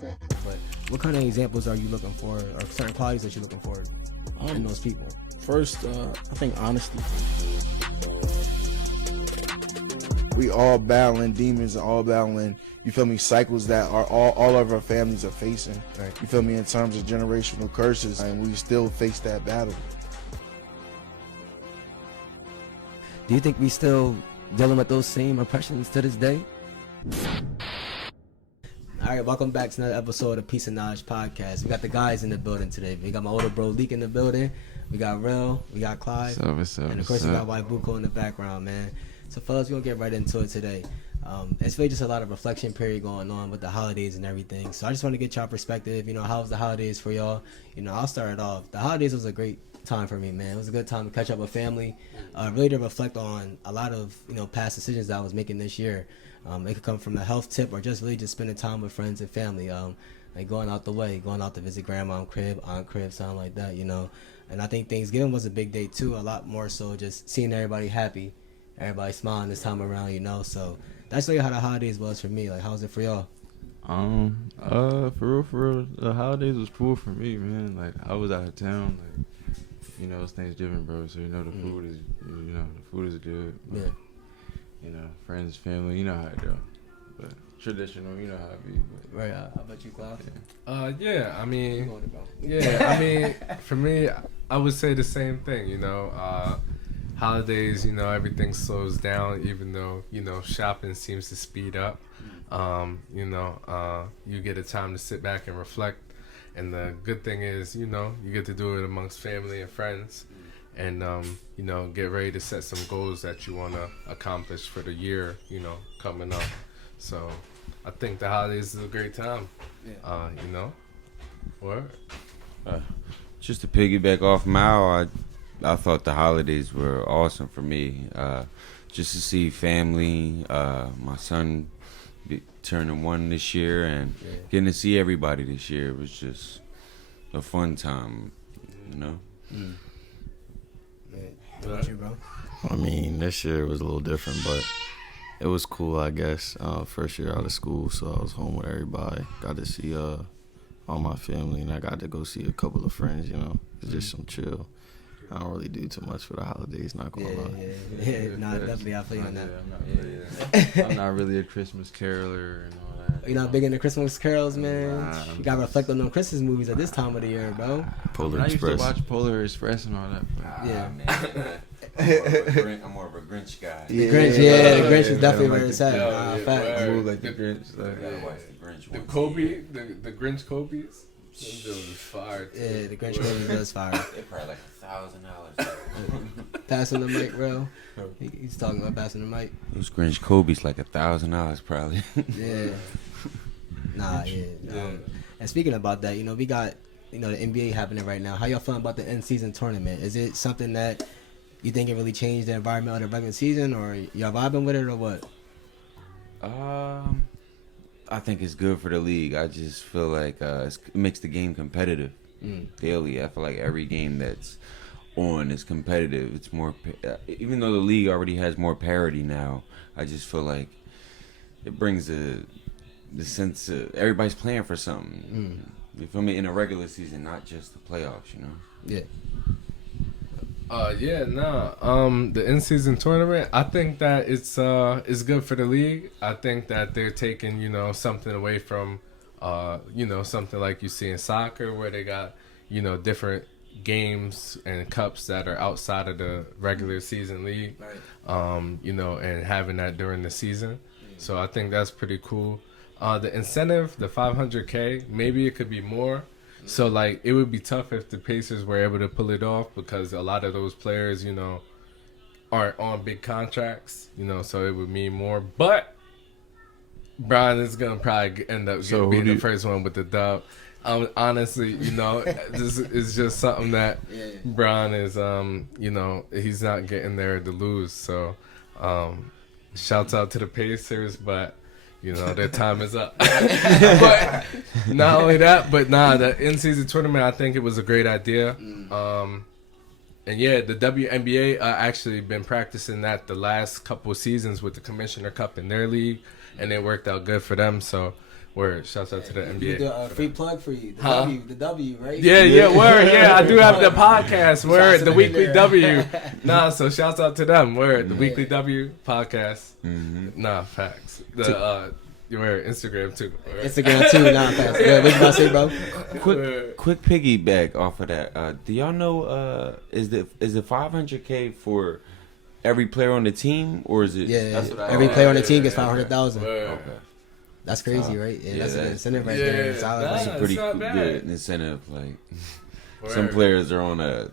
But what kind of examples are you looking for, or certain qualities that you're looking for in those people? First, I think honesty. We all battling demons and all battling, you feel me, cycles that are all of our families are facing. Right. You feel me, in terms of generational curses, and we still face that battle. Do you think we still dealing with those same oppressions to this day? All right, welcome back to another episode of Peace and Knowledge Podcast. We got the guys in the building today. We got my older bro Leak in the building. We got Real. We got Clyde. What's up, and of course, we got White Buko in the background, man. So, fellas, we're going to get right into it today. It's really just a lot of reflection period going on with the holidays and everything. So, I just want to get y'all perspective. You know, how was the holidays for y'all? You know, I'll start it off. The holidays was a great time for me, man. It was a good time to catch up with family. Really to reflect on a lot of, you know, past decisions that I was making this year. It could come from a health tip or just really just spending time with friends and family. Like going out the way, going out to visit grandma crib, aunt crib, something like that, you know. And I think Thanksgiving was a big day too, a lot more so just seeing everybody happy, everybody smiling this time around, you know. So that's really how the holidays was for me. Like, how was it for y'all? For real, the holidays was cool for me, man. Like, I was out of town, like, you know, it's Thanksgiving, bro, so you know the food is, you know, the food is good. But, Yeah. you know, friends, family, you know how it go. But traditional, you know how it be. But, Right, how about you, Klaus? Yeah, I mean, You going to go? yeah, I mean, for me, I would say the same thing, you know. Holidays, you know, everything slows down, even though, you know, shopping seems to speed up. You know, you get a time to sit back and reflect. And the good thing is, you know, you get to do it amongst family and friends. And, you know, get ready to set some goals that you want to accomplish for the year, you know, coming up. So I think the holidays is a great time, you know. What? Just to piggyback off Mao, I thought the holidays were awesome for me. Just to see family, my son turning 1 this year, and getting to see everybody this year was just a fun time, you know. What about you, bro? I mean, this year was a little different, but it was cool, I guess. First year out of school, so I was home with everybody. Got to see all my family, and I got to go see a couple of friends, you know. It's just some chill. I don't really do too much for the holidays, not gonna lie. Yeah. Nah, definitely, I feel you on that. I'm not really a Christmas caroler and all that. You're not big into Christmas carols, man? You gotta reflect on them Christmas movies at this time of the year, bro. Polar I used Express. to watch Polar Express and all that. But Yeah. I'm more of a Grinch guy. The Grinch, the Grinch is definitely where it's at. Yeah, Facts. yeah. move like the Grinch. Like, Gotta watch the Grinch The once. Kobe, the Grinch Kobe's, those was fire too. Yeah, the Grinch movie does fire. They're probably like $1,000. Passing the mic, bro. He's talking about passing the mic. Those Grinch Kobe's like $1,000 probably. Yeah. Nah, yeah. And speaking about that, you know, we got, you know, the NBA happening right now. How y'all feeling about the in-season tournament? Is it something that you think it really changed the environment of the regular season, or y'all vibing with it, or what? I think it's good for the league. I just feel like it makes the game competitive daily. I feel like every game that's on is competitive. It's more, even though the league already has more parity now, I just feel like it brings the sense of everybody's playing for something. You feel me? In a regular season, not just the playoffs, you know? Yeah. The in-season tournament, I think that it's good for the league. I think that they're taking, you know, something away from, you know, something like you see in soccer where they got, you know, different games and cups that are outside of the regular season league, you know, and having that during the season. So I think that's pretty cool. The incentive, the $500K, maybe it could be more. So, like, it would be tough if the Pacers were able to pull it off because a lot of those players, you know, aren't on big contracts, you know, so it would mean more. But Brian is going to probably end up being the first one with the dub. Honestly, you know, this is just something that Brian is, you know, he's not getting there to lose. So, shouts out to the Pacers, but... You know, their time is up. But not only that, but the in-season tournament, I think it was a great idea. And yeah, the WNBA actually been practicing that the last couple of seasons with the Commissioner Cup in their league, and it worked out good for them. So Word. Shouts out to the You NBA. do a free plug for you. The Huh? The W, right? Yeah, word. Yeah, I do have the podcast. Word, to the the Weekly there. W. Nah, so shouts out to them. Word, the Yeah. Weekly W podcast. Mhm. Nah, facts. The your Instagram too. Word. Instagram too. Nah, fast. What you about to say, bro? Quick piggyback off of that. Do y'all know is the 500K for every player on the team, or is it? Yeah, That's what I every heard. player on the team gets Yeah, 500,000. Word. Okay. That's crazy, right? Yeah, Yeah, that's a good that's- incentive right yeah, there. Solid, nah. That's right? a pretty it's not cool, bad. good incentive. Like Word. some players are on a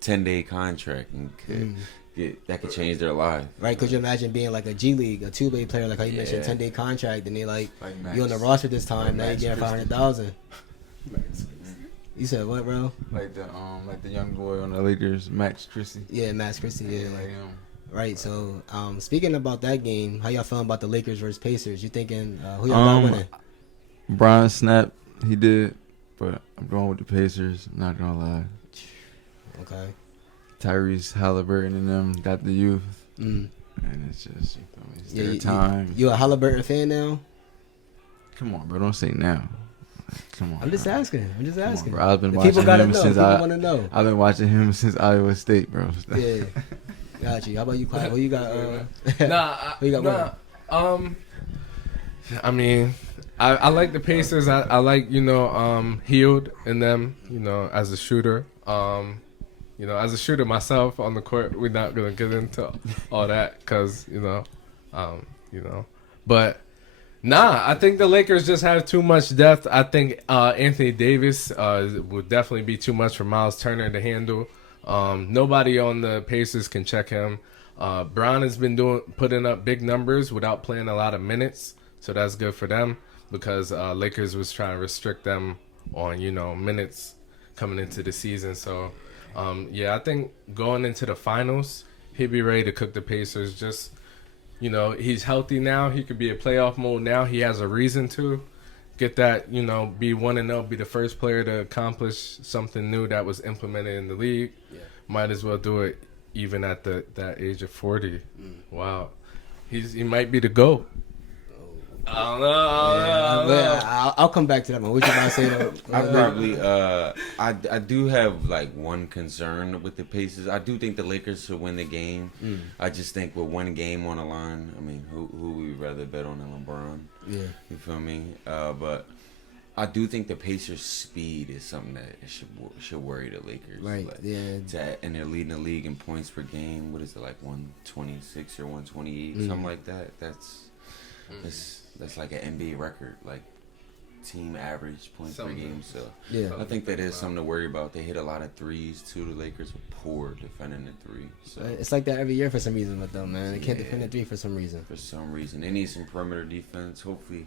10-day contract and Mm. that could change their life. Right? Could you imagine being like a G League, a two-way player, like how you mentioned, Yeah. 10-day contract, and they like Like Max. you on the roster this time, Like now you Max getting Christie. 500,000. You said what, bro? Like the young boy on the Lakers, Max Christie. Yeah, Max Christie. Yeah, Like him. right. So, speaking about that game, how y'all feeling about the Lakers versus Pacers? You thinking who y'all got winning? Brian Snap, he did, but I'm going with the Pacers. I'm not gonna lie. Okay. Tyrese Halliburton and them got the youth, Mm. and it's just it's Yeah, their time. You a Halliburton fan now? Come on, bro, don't say now. Like, come on. I'm just bro. asking. I'm just Come on, asking. bro. I've been The watching people gotta him know. since People want to know. I've been watching him since Iowa State, bro. Yeah. Got you. How about you, Clyde? What you got? Nah, Who you got nah. I mean, I like the Pacers. I like Healed in them. As a shooter. As a shooter myself on the court, we're not gonna get into all that because but. Nah, I think the Lakers just have too much depth. I think Anthony Davis would definitely be too much for Miles Turner to handle. Nobody on the Pacers can check him. Brown has been putting up big numbers without playing a lot of minutes, so that's good for them because Lakers was trying to restrict them on minutes coming into the season. So I think going into the finals, he'd be ready to cook the Pacers. Just he's healthy now. He could be a playoff mode now. He has a reason to get that, be 1-0, be the first player to accomplish something new that was implemented in the league. Yeah. Might as well do it even at that age of 40. Wow. He might be the GOAT. I don't know. I'll come back to that one. What you about to say though? I probably I do have like one concern with the Pacers. I do think the Lakers should win the game. I just think with one game on the line, I mean, who would rather bet on than LeBron? Yeah. You feel me? But I do think the Pacers' speed is something that should worry the Lakers. Right. Like, Yeah. and they're leading the league in points per game. What is it, like 126 or 128, something like that? That's like an NBA record, like team average points per game. So Yeah. I think that is something to worry about. They hit a lot of threes too. The Lakers are poor defending the three. So It's like that every year for some reason with them, man. They can't Yeah. defend the three for some reason. for some reason, they need some perimeter defense. Hopefully,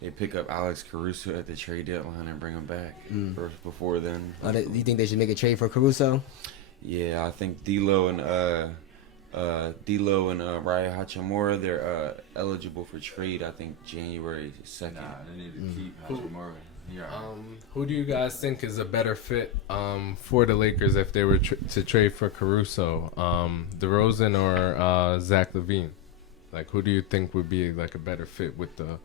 they pick up Alex Caruso at the trade deadline and bring him back. First before then. Do you think they should make a trade for Caruso? Yeah, I think D'Lo and Raya Hachimura, they're eligible for trade. I think January 2nd. they need to keep Hachimura. Who do you guys think is a better fit for the Lakers if they were to trade for Caruso? DeRozan or Zach LaVine? Like, who do you think would be like a better fit with the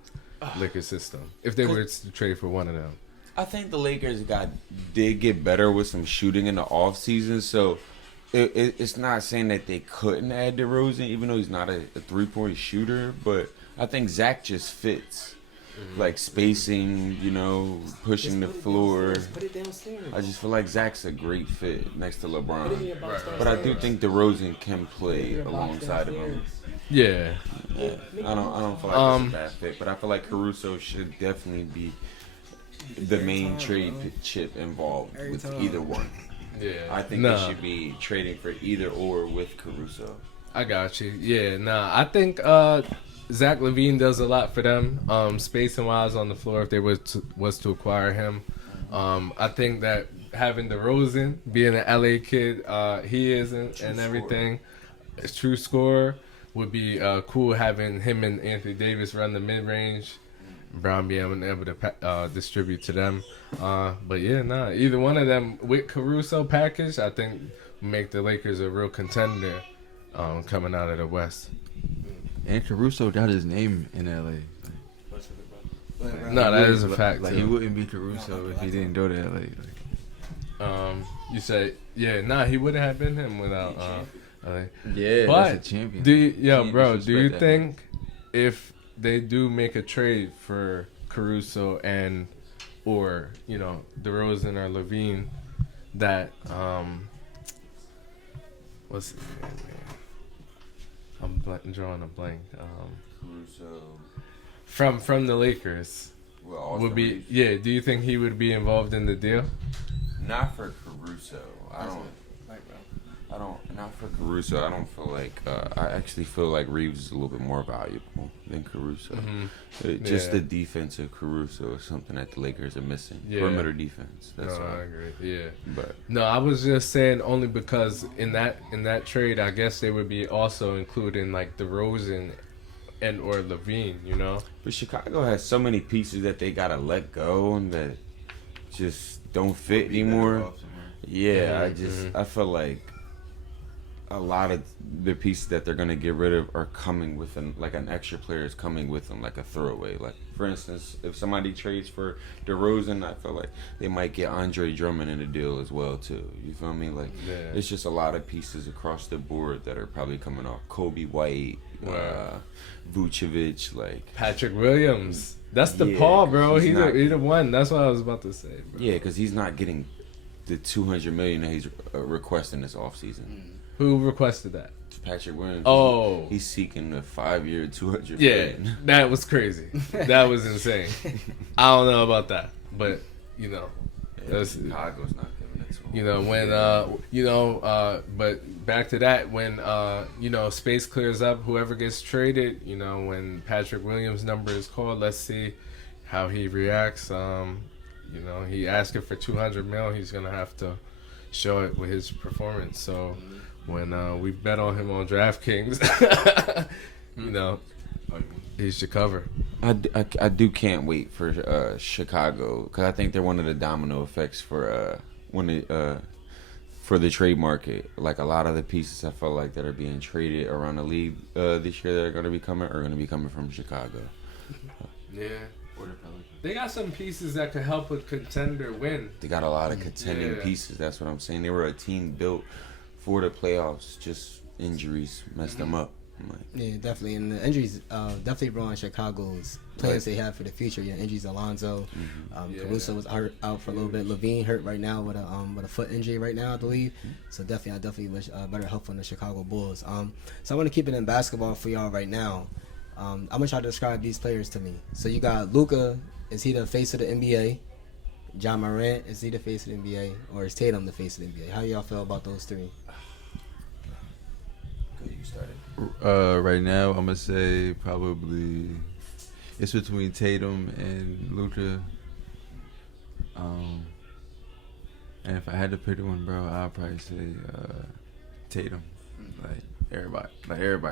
Lakers system if they were to trade for one of them? I think the Lakers did get better with some shooting in the off season, so it's not saying that they couldn't add DeRozan, even though he's not a 3-point shooter. But I think Zach just fits, like spacing, pushing the floor. Put it downstairs. I just feel like Zach's a great fit next to LeBron. But I do think DeRozan can play alongside of him. Yeah. I don't feel like it's a bad fit, but I feel like Caruso should definitely be the main trade chip involved with either one. Yeah. I think they should be trading for either or with Caruso. I got you. Yeah, I think Zach LaVine does a lot for them, spacing wise on the floor if they was to acquire him. I think that having DeRozan, being an LA kid, he isn't, and everything, a true scorer, would be cool having him and Anthony Davis run the mid range. Brown being able to distribute to them. But either one of them with Caruso package, I think make the Lakers a real contender coming out of the West. And Caruso got his name in LA. No, that is a fact. Like too. he wouldn't be Caruso if he didn't go to LA. You say, he wouldn't have been him without. Yeah, But that's a champion. Do you, bro? Disrespect Do you that think if they do make a trade for Caruso and or DeRozan or Levine, that what's his name, man? I'm drawing a blank. Caruso. From the Lakers Well, would be Do you think he would be involved in the deal? Not for Caruso. Not for Caruso. I don't feel like. I actually feel like Reeves is a little bit more valuable than Caruso. Just the defense of Caruso is something that the Lakers are missing. Yeah. Perimeter defense. That's all. I agree. Yeah. But No, I was just saying only because in that trade, I guess they would be also including like DeRozan and or Levine. But Chicago has so many pieces that they gotta let go and that just don't fit anymore. Yeah, I feel like a lot of the pieces that they're gonna get rid of are coming with an extra player is coming with them like a throwaway. Like for instance, if somebody trades for DeRozan, I feel like they might get Andre Drummond in the deal as well too. You feel me? Like it's just a lot of pieces across the board that are probably coming off. Kobe White, Vucevic, like Patrick Williams. That's the Yeah, Paul, bro. he's He's not- the one. That's what I was about to say, bro. yeah, because he's not getting the $200 million that he's requesting this offseason. Who requested that? Patrick Williams. Oh. he's seeking a 5-year, $200 Yeah, million. that was crazy. That was insane. I don't know about that, but that's Chicago's not giving it to him. but back to that when space clears up, whoever gets traded, when Patrick Williams' number is called, let's see how he reacts. He asking for $200 million, he's gonna have to show it with his performance. So when we bet on him on DraftKings, he should cover. I do can't wait for Chicago because I think they're one of the domino effects for for the trade market. Like a lot of the pieces I feel like that are being traded around the league this year that are going to be coming from Chicago. Yeah. They got some pieces that could help a contender win. They got a lot of contending Yeah. pieces. That's what I'm saying. They were a team built for the playoffs. Just injuries messed them up. I'm like, Yeah, definitely. And the injuries definitely ruined Chicago's plans they have for the future. Yeah, injuries. Alonzo, Caruso was out for a little bit. Levine hurt right now with a foot injury right now, I believe. So I definitely wish better help from the Chicago Bulls. So I want to keep it in basketball for y'all right now. I'm gonna try to describe these players to me. So you got Luka. Is he the face of the NBA? John Morant, is he the face of the NBA, or is Tatum the face of the NBA? How y'all feel about those three? good, you started. Right now, I'm gonna say probably it's between Tatum and Luka. And if I had to pick one, bro, I'd probably say Tatum. Like everybody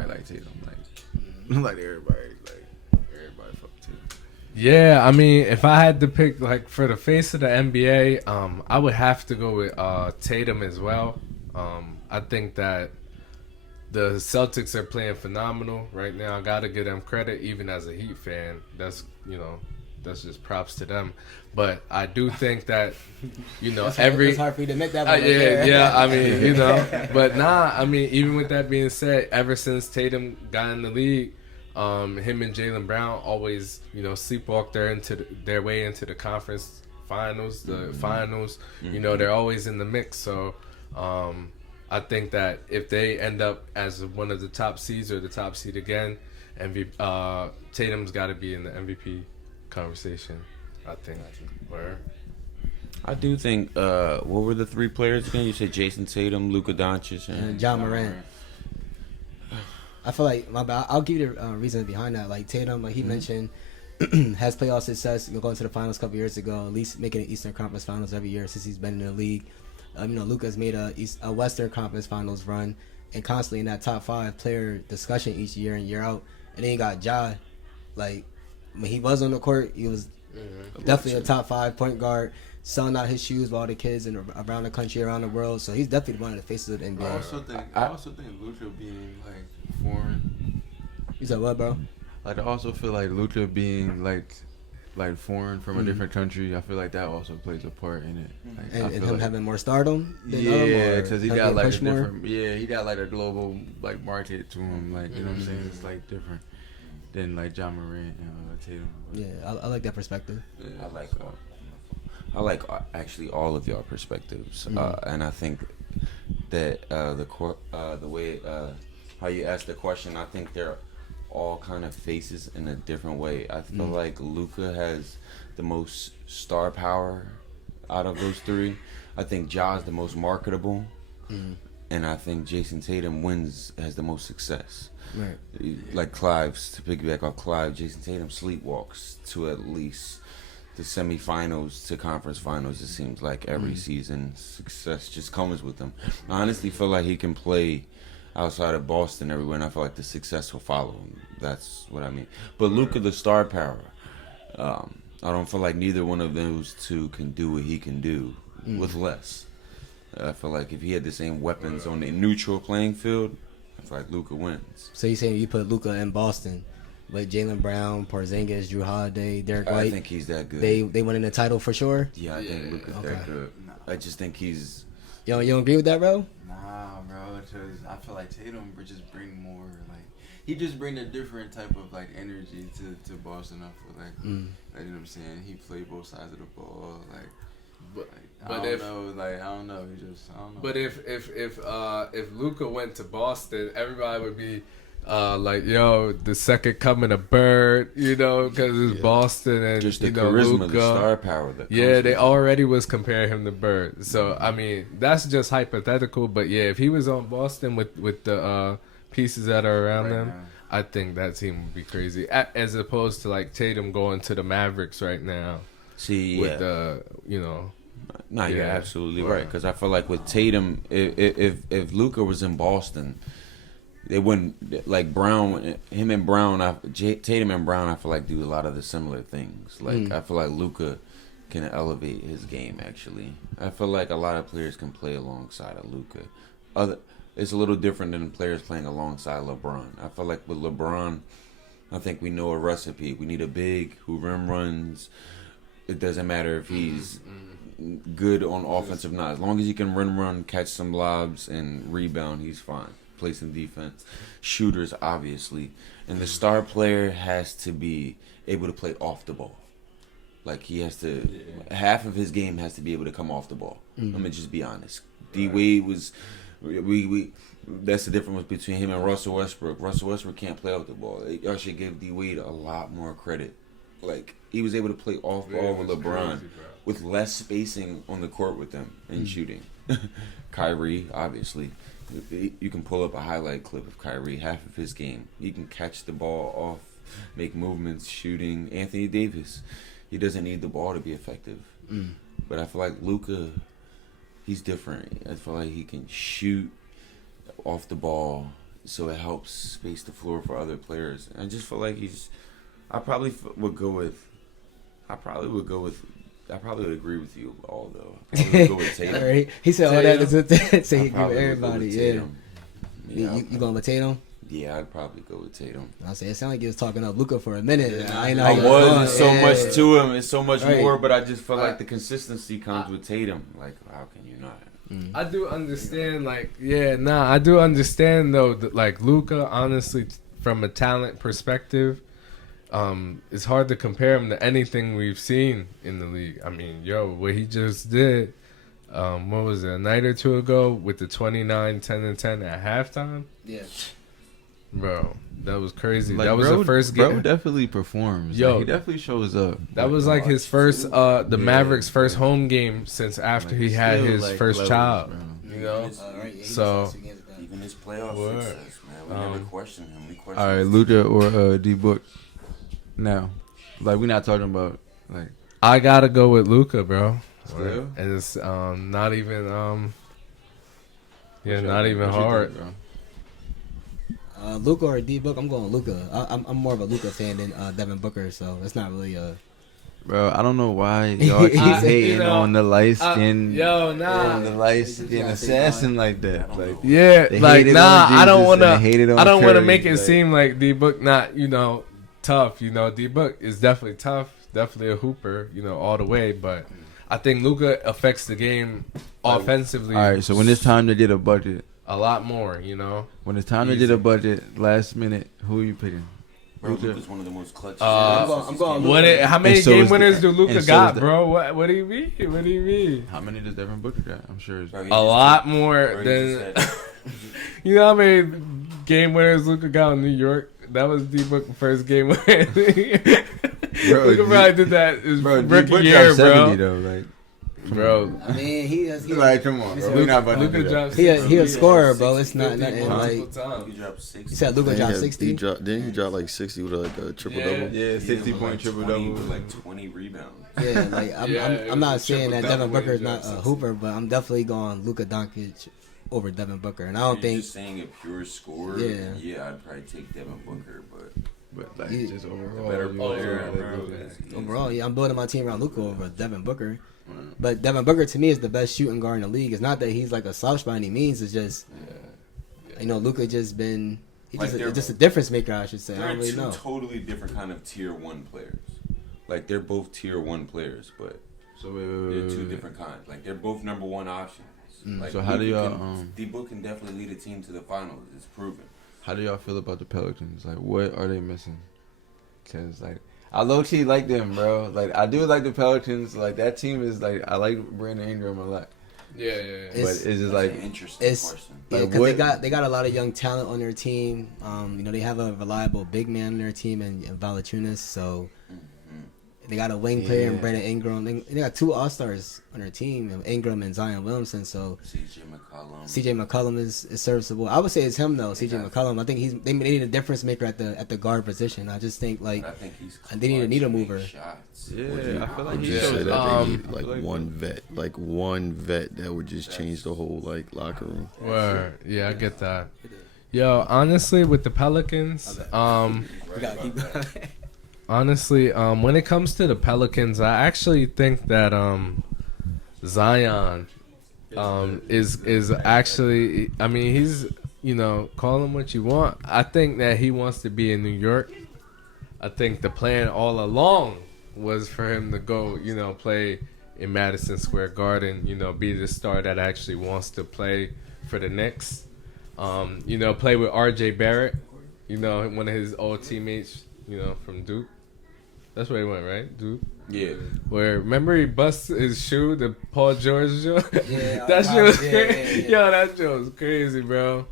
like Tatum. Like everybody fuck Tatum. Yeah, I mean, if I had to pick like for the face of the NBA, I would have to go with Tatum as well. I think that the Celtics are playing phenomenal right now. I gotta give them credit, even as a Heat fan. That's just props to them. But I do think that It's hard for you to admit that. But I mean, but I mean, even with that being said, ever since Tatum got in the league, him and Jaylen Brown always, sleepwalk their way into the conference finals, finals. They're always in the mix. So, I think that if they end up as one of the top seeds or the top seed again, Tatum's got to be in the MVP conversation, I think. Where? I do think. What were the three players again? You said Jason Tatum, Luka Doncic, And John Morant. I feel like I'll give you the reason behind that. Like Tatum, like he mentioned, has playoff success. Going to the finals a couple years ago, at least making an Eastern Conference Finals every year since he's been in the league. Luka's made a Western Conference Finals run and constantly in that top 5 player discussion each year in year out. And then you got Ja, like when he was on the court, he was definitely a top 5 point guard, selling out his shoes with all the kids around the country, around the world. So he's definitely one of the faces of the NBA. I also think Luka being like foreign. You said what, bro? Like I also feel like Luka being like like foreign from a different country, I feel like that also plays a part in it. Like, I And feel him like, having more stardom than him, yeah, or because he him got getting like a pushed more? different, he got like a global like market to him, like you know what I'm saying. It's like different than like John Morant and Tatum. But, Yeah, I like that perspective. yeah, I like actually all of y'all perspectives, and I think that the way how you ask the question, I think they're all kind of faces in a different way. I feel like Luka has the most star power out of those three. I think Ja's the most marketable, and I think Jason Tatum has the most success. Right. Like Clive's, to piggyback off Clive, Jason Tatum sleepwalks to at least the semifinals to conference finals. It seems like every season, success just comes with him. I honestly feel like he can play outside of Boston everywhere, and I feel like the success will follow him. That's what I mean. But Luka, the star power, I don't feel like neither one of those two can do what he can do with less. I feel like if he had the same weapons on the neutral playing field, I feel like Luka wins. So you saying you put Luka in Boston, but Jaylen Brown, Porzingis, Drew Holiday, Derek I White, think he's that good. they winning the title for sure? Yeah, I think Luka's that Okay. good. I just think he's. You don't agree with that, bro? Nah, bro, because I feel like Tatum would just bring more, like, he just bring a different type of, like, energy to Boston. I feel like, like, you know what I'm saying? He played both sides of the ball, like, I don't know, he just, I don't know. But if Luka went to Boston, everybody would be like, yo, the second coming of Bird, you know, because it's Boston and Just the you know, charisma, Luka. the star power. That Yeah, comes they with it. already was comparing him to Bird. So I mean, that's just hypothetical. But yeah, if he was on Boston with the pieces that are around Right them, now. I think that team would be crazy. As opposed to like Tatum going to the Mavericks right now See, with the you know. No, you're Yeah. absolutely right. Because I feel like with Tatum, if Luka was in Boston, they wouldn't like Brown. Him and Brown, Tatum and Brown, I feel like do a lot of the similar things. Like I feel like Luka can elevate his game. Actually, I feel like a lot of players can play alongside of Luka. It's a little different than players playing alongside LeBron. I feel like with LeBron, I think we know a recipe. We need a big who rim runs. It doesn't matter if he's good on offensive, not as long as he can run, catch some lobs, and rebound, he's fine. Play some defense. Shooters, obviously, and the star player has to be able to play off the ball. Like he has to, half of his game has to be able to come off the ball. Let me just be honest. D Wade was, we that's the difference between him and Russell Westbrook. Russell Westbrook can't play off the ball. I should give D Wade a lot more credit. Like he was able to play off ball with LeBron. With less spacing on the court with them and shooting. Kyrie, obviously. You can pull up a highlight clip of Kyrie, half of his game. He can catch the ball off, make movements, shooting. Anthony Davis, he doesn't need the ball to be effective. But I feel like Luka, he's different. I feel like he can shoot off the ball, so it helps space the floor for other players. I just feel like I probably would agree with you all though. I probably would go with Tatum. All right. He said all that to say he agree with I probably would go everybody. with Yeah. Tatum. You going with Tatum? Yeah, I'd probably go with Tatum. I say it sounded like you was talking up Luka for a minute. I ain't know I how you was going. was. It's so Yeah. much to him. It's so much Right. more. But I just feel like the consistency comes with Tatum. Like, how can you not? I do understand, I do understand though that like Luka, honestly, from a talent perspective, it's hard to compare him to anything we've seen in the league. I mean, what he just did, what was it, a night or two ago with the 29, 10, and 10 at halftime? Yeah. Bro, that was crazy. Like, that was the first game. Bro definitely performs. Yo. Like, he definitely shows up. That was like his first, the Mavericks' first home game since after he had Still, his like, first levels, child. bro. You know? Right. Yeah, So- Even his playoff Word. success, man. We never question him. We question All right, his Luka or D Book. Now, like we're not talking about like I gotta go with Luka, bro. Still? And it's not even not even What you hard. think, bro? Luka or D Book? I'm going Luka. I'm more of a Luka fan than Devin Booker, so it's not really Bro, I don't know why y'all keep hating on the light skin, Yo, nah. on the light skin assassin like that. Like, Yeah, They like hated nah, on I don't Jesus wanna. and they hated on I don't wanna Curry, make it like- seem like D Book not, tough. D Book is definitely tough. definitely a hooper, you know, all the way. But I think Luka affects the game offensively. All right, so when it's time to get a budget, a lot more, you know. when it's time to get a budget, last minute, who are you picking? Bro, Luka's one of the most clutch. I'm going How many And so game is winners the- do Luka and so got, is the- bro? What do you mean? What do you mean? How many does Devin Booker got? I'm sure it's Bro, he A just- lot more bro, he than. just You know how many game winners Luka got in New York? That was D Book first game winner. Luka probably did that his rookie year, bro. though, like, Bro, I mean, he like, come on, bro. We're not about to Luka do that. dropped. he a scorer, bro. 60, It's not 50 nothing multiple like. times. He dropped 60. You said Luka Then dropped he 60. Didn't he drop like 60 with like a triple Yeah. double? Yeah, 60-point triple double. With like 20 rebounds. Yeah, like I'm, Yeah, I'm, it I'm was not a saying that triple-double Devin when Booker is he not dropped a 60. hooper, but I'm definitely going Luka Doncic over Devin Booker, and I don't You're think. just saying a pure scorer. Yeah. Yeah, I'd probably take Devin Booker, but But like, Yeah. just the overall, better you player, want bro. Luka. is- Overall, yeah, I'm building my team around Luka over Devin Booker. But Devin Booker to me is the best shooting guard in the league. It's not that he's like a slouch by any means. It's just, you know, Luka just been Like they're- just a difference maker, I should say. I They're don't really two know. totally different kind of tier 1 players. Like they're both tier 1 players, but So they're two different kinds. Like they're both number 1 options. Like So how do Luka y'all, can- D-Book can definitely lead a team to the finals. It's proven. How do y'all feel about the Pelicans? Like, what are they missing? Cause like, I low key like them, bro. Like, I do like the Pelicans. Like that team is like, I like Brandon Ingram a lot. Yeah. But it's just That's like, an interesting it's- question. Yeah, Like, because what- they got a lot of young talent on their team. You know, they have a reliable big man on their team in Valanciunas, so they got a wing player in Yeah. Brandon Ingram. They got 2 All-Stars on their team, Ingram and Zion Williamson. So CJ McCollum. CJ McCollum is serviceable. I would say it's him though, CJ McCollum. I think they need a difference maker at the guard position. I just think like I think he's And they need a needle clutch, make mover. Shots. Yeah, Would you- I feel like would he You you- shows said that Um, they need like one vet that would just change the whole like locker room. Word. Yeah, I get that. Yo, honestly, with the Pelicans, we gotta keep going. honestly, when it comes to the Pelicans, I actually think that Zion is actually, I mean, he's, you know, call him what you want. I think that he wants to be in New York. I think the plan all along was for him to go, you know, play in Madison Square Garden, you know, be the star that actually wants to play for the Knicks. You know, play with R.J. Barrett, you know, one of his old teammates, you know, from Duke. That's where he went, right? Duke. Yeah. Where remember he bust his shoe, the Paul George shoe. Yeah, that shit was yeah, crazy. yeah, yeah. Yo, that shit was crazy, bro.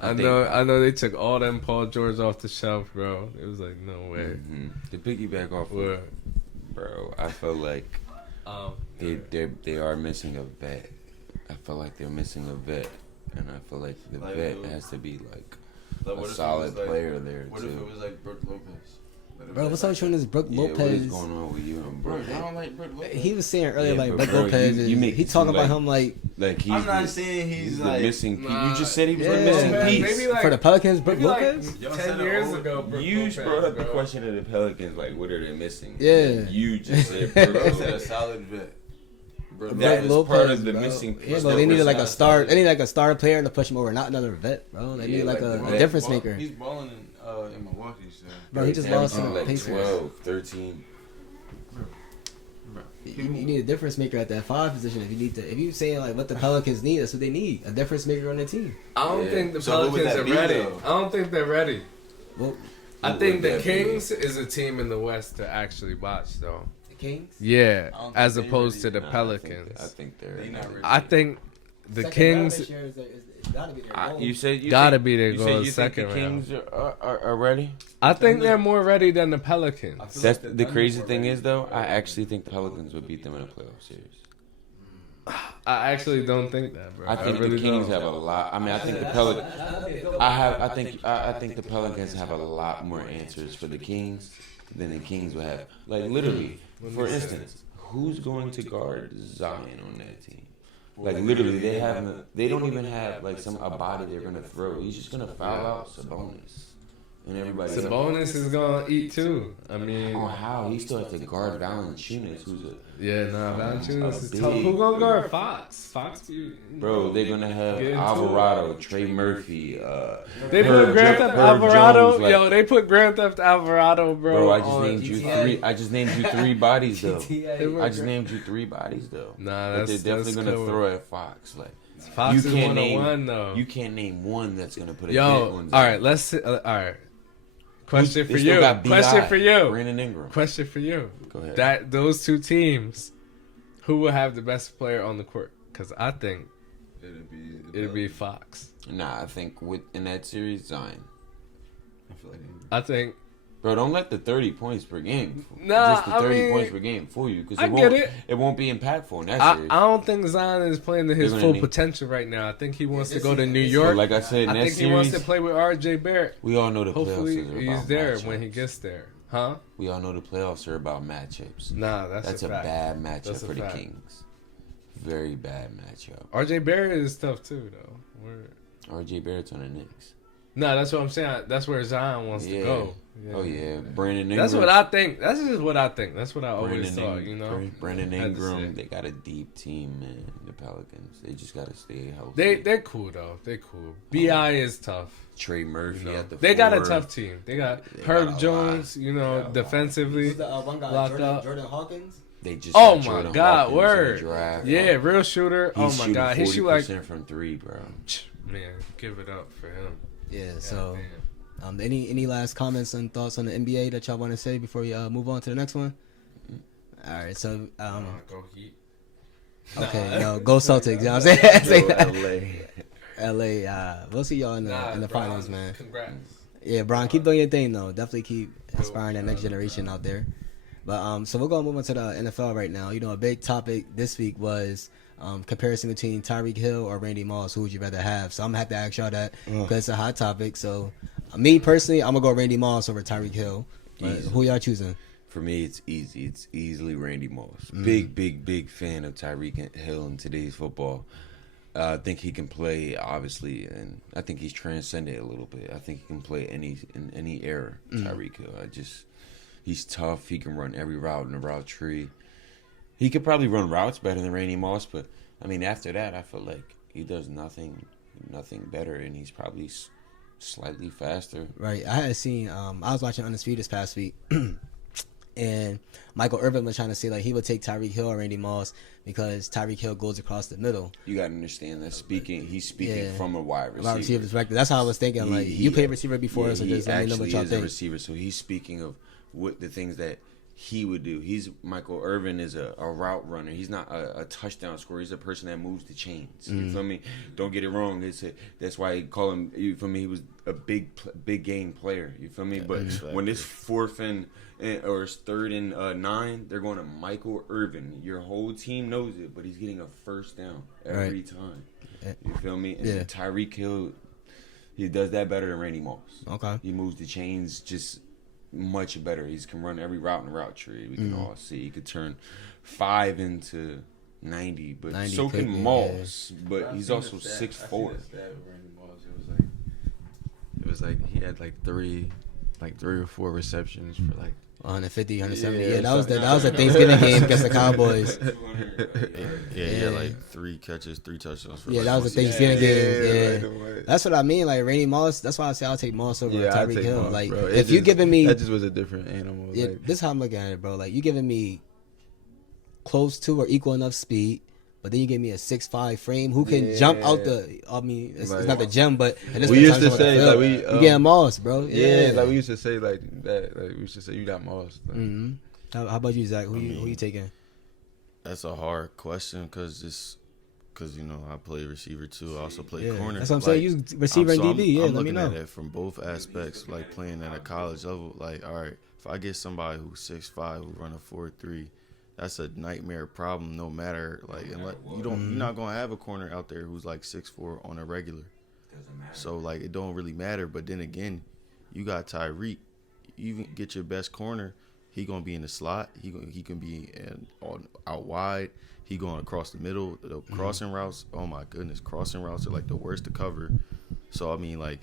I know they took all them Paul George off the shelf, bro. It was like no way. To piggyback off, Word. bro, I feel like Um, they are missing a vet. I feel like they're missing a vet, and I feel like the Like vet who? has to be like Like, what a if it solid was, like- player there What too. if it was like Brook Lopez? Bro, what's up with you and this Brooke Yeah, what is Lopez? going on with you and Bro, Brook? I don't like Brook Lopez. He was saying earlier Yeah, like but Brooke bro, Lopez. you make He it talking seem about like- him like Like he's I'm not the, saying he's the like missing piece. Nah. You just said he was Yeah. the missing Yeah, piece. maybe like for the Pelicans, Brooke maybe like Lopez. 10 years ago, Brook You Lopez, brought up the bro. question of the Pelicans, like what are they missing? Yeah. You just said Bro Brook said a Lopez. solid vet. That Brooke is Lopez, part of the bro. missing Yeah, piece. but they needed like a not star. solid. They need like a star player to push him over, not another vet, bro. They Yeah, need like like a the vet. difference maker. He's balling in Milwaukee, so. Bro, he just Every lost team to the like Pacers. 12, 13. You need a difference maker at that 5 position. If you saying like what the Pelicans need, that's what they need. A difference maker on their team. I don't Yeah. think the So who would Pelicans that are be, ready. though? I don't think they're ready. Well, I Who think would the that be? Kings is a team in the West to actually watch, though. the Kings. Yeah, I don't as think they opposed to really- the Nah, Pelicans. I think they're. They not ready. I think the Kings gotta be their goal. You said you gotta think- be their you goal said the you second think the round. Kings are ready. I think they're more ready than the Pelicans. That's the crazy thing is though. I actually think the Pelicans would beat them in a playoff series. I actually don't think that, bro. I think really the Kings don't. have a lot. I mean, I think the Pelicans. I think the Pelicans have a lot more answers for the Kings than the Kings will have. Like literally, for instance, who's going to guard Zion on that team? Like literally, they don't even have like a body they're gonna throw. He's just gonna foul out Sabonis. and everybody. Sabonis is gonna eat too. I mean, Oh, how he still has to guard Valanciunas, who's a yeah, nah, Valanciunas is big tough. Who gonna guard dude. Fox? Fox, bro. They're gonna have Get into Alvarado, Trey Murphy. They Herb put Grand Jo- Theft Herb Alvarado. Jones, like- Yo, they put Grand Theft Alvarado, bro. Bro, I just on named you GTA. three. I just named you three bodies though. GTA. I just named you three bodies though. Nah, But that's they're definitely that's gonna cool. throw at Fox. Like Fox is you can't 101 name though. you can't name one that's gonna put a dent Yo, on all Zion. right, let's see, all right. Question They for still you. got B.I., Question for you. Brandon Ingram. Question for you. Go ahead. That those two teams, who will have the best player on the court? Because I think it'll be Fox. Nah, I think in that series, Zion. I feel like I think Bro, don't let the 30 points per game. Nah, just the I 30 mean, points per game fool you because I get it. It won't be impactful in that I series. don't think Zion is playing to his They're gonna full need- potential right now. I think he wants to this go to season- New this But York. like I said, in I that think he wants to series, play with R.J. Barrett. we all know the Hopefully, playoffs are he's about there matchups. when he gets there. Huh? We all know the playoffs are about matchups. Nah, That's a a fact. bad matchup That's a for the fact. Kings. Very bad matchup. R.J. Barrett is tough too, though. RJ Barrett's on the Knicks. No, that's what I'm saying. That's where Zion wants to go. Oh yeah, Brandon Ingram. That's what I think. That's just what I think. That's what I always Brandon thought. Ing- You know, Brandon Had to say. Ingram. They got a deep team, man. The Pelicans. They just gotta stay healthy. they're cool though. They're cool. Bi is tough. Trey Murphy You know, at the they got a four. tough team. They got They Herb got a Jones. lot. You know, They got a lot. defensively. Who's the one guy? Locked up. Jordan Hawkins. They just Oh got my Jordan God, Hawkins in the word. draft. Yeah, real shooter. He's Oh my shooting God, he shoot like 40% from three, bro. man. Give it up for him. Yeah. So, Goddamn. any last comments and thoughts on the NBA that y'all want to say before we move on to the next one? All right. So, Go Heat. okay, yo, go Celtics. You know what I'm saying? Go LA. LA. We'll see y'all in the bro, finals, man. Congrats. Yeah, Brian, keep doing your thing though. Definitely keep inspiring that next generation out there. But so we're gonna move on to the NFL right now. You know, a big topic this week was comparison between Tyreek Hill or Randy Moss. Who would you rather have? So I'm gonna have to ask y'all that because it's a hot topic. So me personally, I'm gonna go Randy Moss over Tyreek Hill. But Easy. who y'all choosing? For me, it's easy. It's easily Randy Moss. Mm. Big fan of Tyreek Hill in today's football. I think he can play, obviously, and I think he's transcended a little bit. I think he can play in any era. Mm. Tyreek Hill. He's tough. He can run every route in the route tree. He could probably run routes better than Randy Moss, but I mean, after that, I feel like he does nothing better, and he's probably slightly faster. Right. I had seen. I was watching Undisputed this past week. And Michael Irvin was trying to say like he would take Tyreek Hill or Randy Moss because Tyreek Hill goes across the middle. You got to understand that he's speaking Yeah. from a wide receiver. Wide receiver perspective. That's how I was thinking. Like you played receiver before, so he just let me know actually what y'all is a think. receiver, so he's speaking of what the things that he would do. Michael Irvin is a route runner. He's not a touchdown scorer. He's a person that moves the chains. You feel me? Don't get it wrong. That's why he call him. You feel me? He was a big game player. You feel me? But when it's fourth or it's third and 9, they're going to Michael Irvin. Your whole team knows it, but he's getting a first down every time. You feel me? And Yeah. Tyreek Hill, he does that better than Randy Moss. Okay. He moves the chains just much better. He can run every route in the route tree. We can all see. He could turn 5 into 90, but 90 so can quickly, Moss. But he's also 6'4". It was like he had like three or four receptions for like 150, 170. Yeah, Yeah, that was a Thanksgiving game against the Cowboys. Yeah, he had like 3 catches, 3 touchdowns. For Yeah, like that was a Thanksgiving game. Yeah. like, That's what I mean. Like Randy Moss. That's why I say I'll take Moss over yeah, I Tyreek take Hill. Moss, Like bro. if you giving me, that just was a different animal. yeah, Like, this is how I'm looking at it, bro. Like you giving me close to or equal enough speed, but then you give me a 6'5" frame who can jump out the. I mean, it's Like- not the gym, but at this We point in used time, to it's on the say, field. like, we, you getting Moss, bro. yeah, like we used to say like that. Like we used to say you got Moss. Like, Mm-hmm. How about you, Zach? Who you taking? That's a hard question because you know I play receiver too. I also play Yeah, corner. that's what I'm saying. You receiver and DB. Yeah, I'm let me looking know. at it from both aspects, like playing at a college level. Like, all right, if I get somebody who's 6'5", who run a 4.3, that's a nightmare problem. No matter unless you're not gonna have a corner out there who's like 6'4" on a regular. So like it don't really matter. But then again, you got Tyreek. You can get your best corner. He gonna be in the slot. He can be out wide. He going across the middle. The crossing routes. Oh my goodness, crossing routes are like the worst to cover. So I mean, like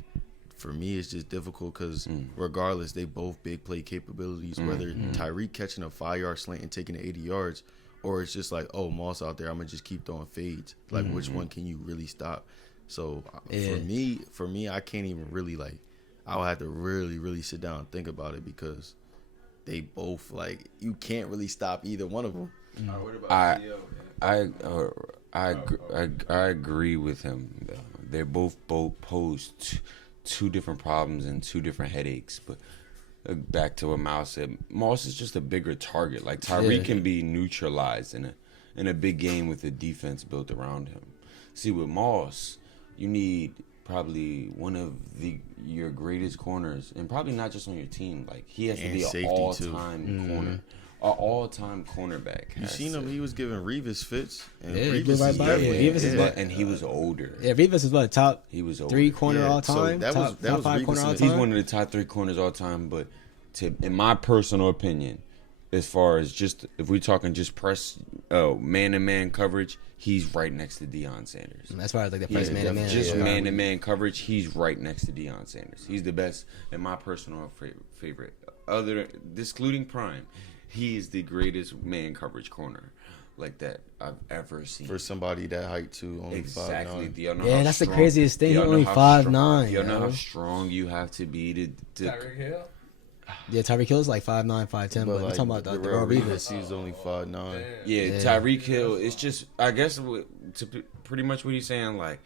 for me, it's just difficult because regardless, they both big play capabilities. Whether Tyreek catching a 5-yard slant and taking it 80 yards, or it's just like, oh, Moss out there, I'm gonna just keep throwing fades. Like, which one can you really stop? So for me, I can't even really like. I'll have to really, really sit down and think about it because they both like you can't really stop either one of them. What about I agree with him. They're both pose two different problems and two different headaches. But back to what Miles said, Moss is just a bigger target. Like Tyreek can be neutralized in a big game with a defense built around him. See, with Moss, you need probably one of your greatest corners, and probably not just on your team. Like he has to be an all-time corner. An all-time cornerback. You seen him? He was giving Revis fits. And Yeah, Revis right is by definitely, Revis is what- And he was older. Yeah, Rivas is what, top He was older. 3 corner all so time? that was- top, that top was 5 Revis corner all and- time? He's one of the top 3 corners all time, but in my personal opinion, as far as just if we're talking just press man-to-man coverage, he's right next to Deion Sanders. That's why I was like the first man to man. Just man-to-man coverage, he's right next to Deion Sanders. He's the best in my personal favorite. Excluding Prime, he is the greatest man coverage corner like that I've ever seen. for somebody that height too, only 5'9". Do y'all know Yeah, how that's the strong- craziest thing. do y'all He know only how 5'9", strong- You know yo. how strong you have to be to Tyreek Hill. Yeah, Tyreek Hill's like 5'9", 5'10", but I'm talking about the Darrell Revis. He's only 5'9". Yeah, Yeah. Tyreek Hill. It's just, I guess, pretty much what he's saying. Like,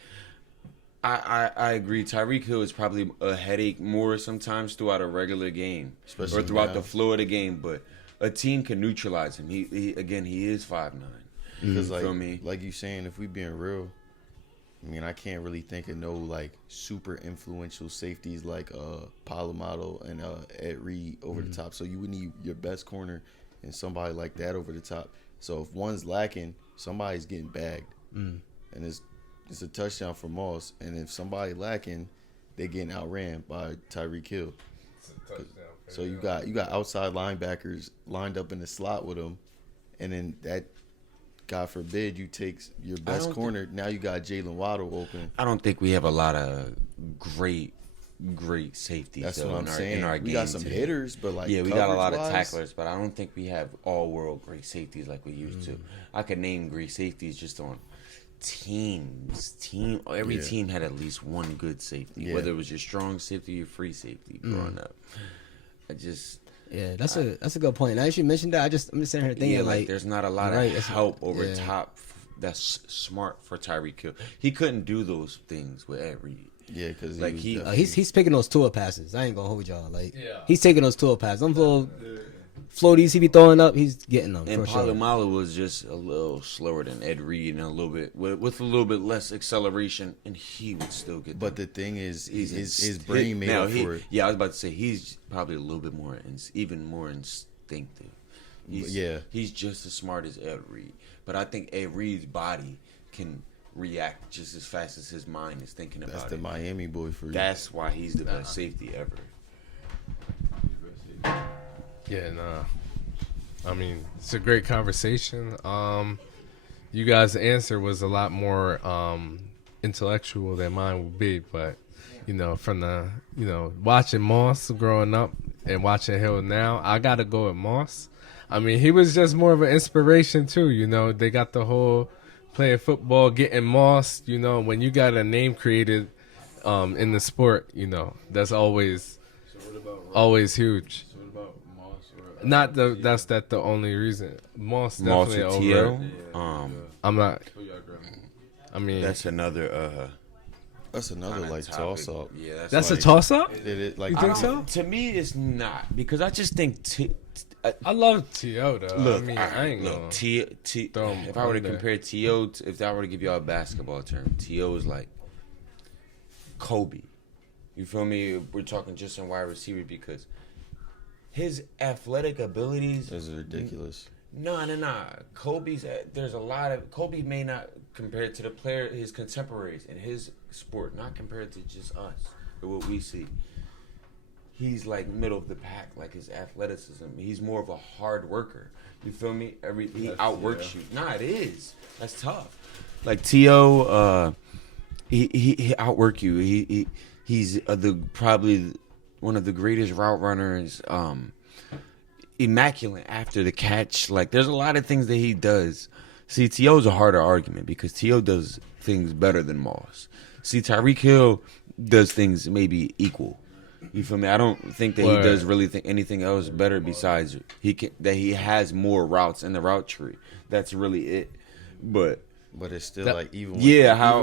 I agree. Tyreek Hill is probably a headache more sometimes throughout a regular game, Especially or throughout now. the flow of the game. But a team can neutralize him. He is 5'9". Because Feel me? like you saying, if we being real, I mean, I can't really think of no like super influential safeties like Palomado and Ed Reed over the top. So you would need your best corner and somebody like that over the top. So if one's lacking, somebody's getting bagged, and it's a touchdown for Moss. And if somebody lacking, they getting outran by Tyreek Hill. It's a touchdown. So you got outside linebackers lined up in the slot with them, and then that, God forbid, you take your best don't corner. Now you got Jalen Waddle open. I don't think we have a lot of great safeties. That's though, what I'm saying. In our We game got some today. hitters, but like Yeah, we got a lot of coverage-wise, tacklers, but I don't think we have all-world great safeties like we used to. I could name great safeties just on teams. Every team had at least one good safety, Yeah. whether it was your strong safety or your free safety growing up. Yeah, that's a good point. Now that you mentioned that, I'm just sitting here thinking like there's not a lot right, of it's- help over yeah. top that's smart for Tyreek Hill. He couldn't do those things with Ed Reed. Yeah, because Like, he's picking those Tua passes. I ain't gonna hold y'all. Like Yeah. he's taking those Tua passes. Them little floaties he be throwing up, he's getting them And for sure. Palomalo was just a little slower than Ed Reed and a little bit with a little bit less acceleration, and he would still get. But the thing is, his inst- brain made now up he- for it. Yeah, I was about to say he's probably a little bit more, even more instinctive. He's just as smart as Ed Reed, but I think Ed Reed's body can react just as fast as his mind is thinking That's about the it. Miami boy for you. That's why he's the best safety ever. Yeah, nah. I mean, it's a great conversation. You guys' answer was a lot more intellectual than mine would be, but from the watching Moss growing up and watching Hill now, I gotta go with Moss. I mean, he was just more of an inspiration too. They got the whole playing football, getting Moss. When you got a name created in the sport, that's always huge. So what about Moss or Not that's the only reason. Moss Moss definitely or over. T.O.? I'm not. who y'all grabbing? I mean, That's another That's another kinda like topic. toss up. Yeah, that's a like- toss up. Like You think so? To me, it's not because I just think I love T.O. though. look, I mean, I ain't look, gonna. T. him If I were to under. compare T.O., if I were to give y'all a basketball term, T.O. is like Kobe. You feel me? We're talking just in wide receiver because his athletic abilities. This is ridiculous. No. Kobe's. There's a lot of Kobe may not compared to the player his contemporaries in his sport, not compared to just us or what we see. He's like middle of the pack, like his athleticism. He's more of a hard worker. You feel me? He outworks you. Nah, it is. That's tough. Like T.O., he outwork you. He's probably one of the greatest route runners. Immaculate after the catch. Like, there's a lot of things that he does. See, T.O.'s a harder argument because T.O. does things better than Moss. See, Tyreek Hill does things maybe equal. You feel me? I don't think that he does really anything else better besides that he has more routes in the route tree. That's really it. But it's still That- like even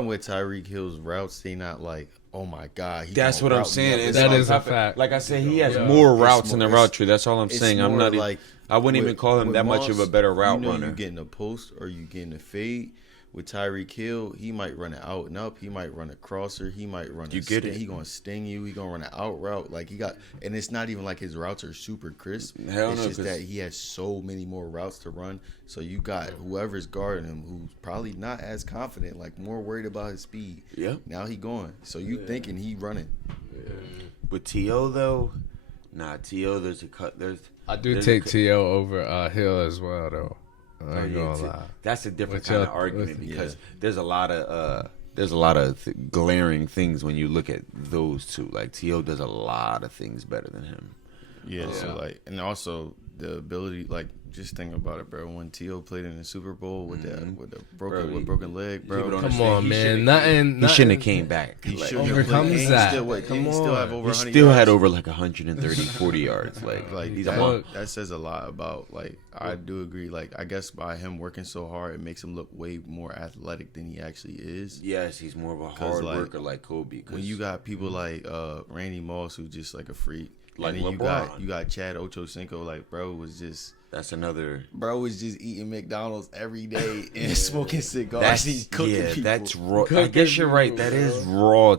with Tyreek Hill's routes, they not like, oh my god. That's what I'm saying. That is a fact. Like I said, he has more routes in the route tree. That's all I'm It's saying. I'm more not like I wouldn't even call him with that much of a Moss, better route runner. You getting a post or you getting a fade. With Tyreek Hill, he might run it out and up. He might run a crosser. He might run. You get it. He gonna sting you. He gonna run an out route. Like he got, and it's not even like his routes are super crisp. Hell it's no, just 'cause- that he has so many more routes to run. So you got whoever's guarding him, who's probably not as confident, like more worried about his speed. Yeah. Now he going. So you thinking he running? With T.O. though, T.O. there's a cut. I do there's take a- T.O. over Hill as well, though. I ain't Yeah, gonna lie. That's a different With kind of your- argument with- because there's a lot of glaring things when you look at those two. Like T.O. does a lot of things better than him. Yeah. So like, and also the ability, like, just think about it, bro. When T.O. played in the Super Bowl with the broken leg, bro. People don't Come understand. on, He man. shouldn't- Nothing. He shouldn't have came back. He Like, shouldn't have overcomes played. And he that. Still, wait, Come he still on. have over he 100 still yards. had over like 130, 40 yards. Like he's a monk. that says a lot about, like, I do agree. Like, I guess by him working so hard, it makes him look way more athletic than he actually is. Yes, he's more of a 'Cause, hard like, worker like Kobe. 'cause When you got people like Randy Moss, who's just like a freak, Like and then LeBron. you got Chad Ochocinco, like, bro was just eating McDonald's every day and smoking cigars. He's cooking people. that's raw. I guess you're right. That is raw.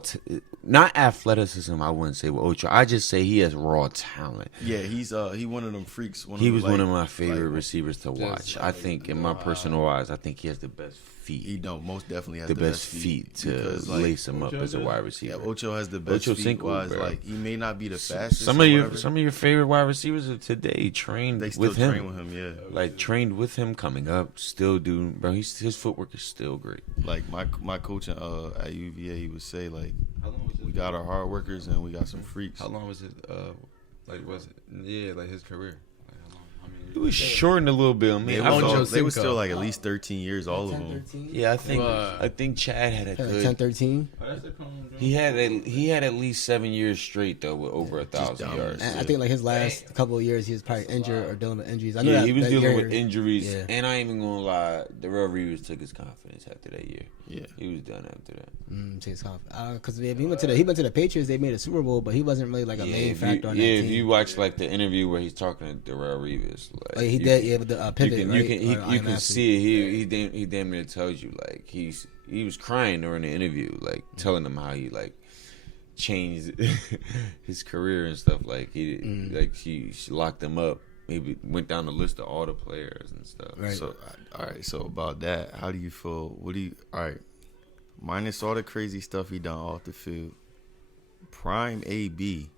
Not athleticism. I wouldn't say with Ocho. I just say he has raw talent. Yeah, he's he one of them freaks. He was one of my favorite receivers to watch. Just- I think, in my personal eyes, I think he has the best feet. He most definitely has the best feet to because, like, lace him up as a wide Yeah, receiver. Ocho has the best Ocho feet. Cinco, Wise, bro. like, he may not be the fastest. Some or of whatever. your favorite wide receivers of today trained They still with him. train with him. Yeah, Like trained with him coming up, still do, bro. His footwork is still great. like my coach at UVA, he would say, like, we got our hard workers and we got some freaks. How long was it? Like was it? Yeah, like his career. Like how long? How many years? It was shortened a little bit. I mean, They, I was don't all, know. they was Cinco. still like at least 13 years, all of 10, them. 13? Yeah, But- I think Chad had a Like good. 10, 13. Oh, that's the Cone Jones. He had at least 7 years straight though with over 1,000 dominant. yards. And I think like his last couple of years, he was probably injured or dealing with injuries. I know Yeah, that, he was that dealing year- with injuries, Yeah. and I ain't even gonna lie, Darrell Reeves took his confidence after that year. Yeah, He was done after that. Because he went to the Patriots, they made a Super Bowl, but he wasn't really like a main factor on that if team. you watch like the interview where he's talking to Darrell Reeves, like Oh, he you did, can- yeah, with the pivot, you can, right? you can, Or you I'm can asking. see it. He damn near tells you like he was crying during the interview, like telling him how he like changed his career and stuff. Like she locked him up. Maybe went down the list of all the players and stuff. Right. So all right, so about that, how do you feel? What do you? All right, minus all the crazy stuff he done off the field, prime AB.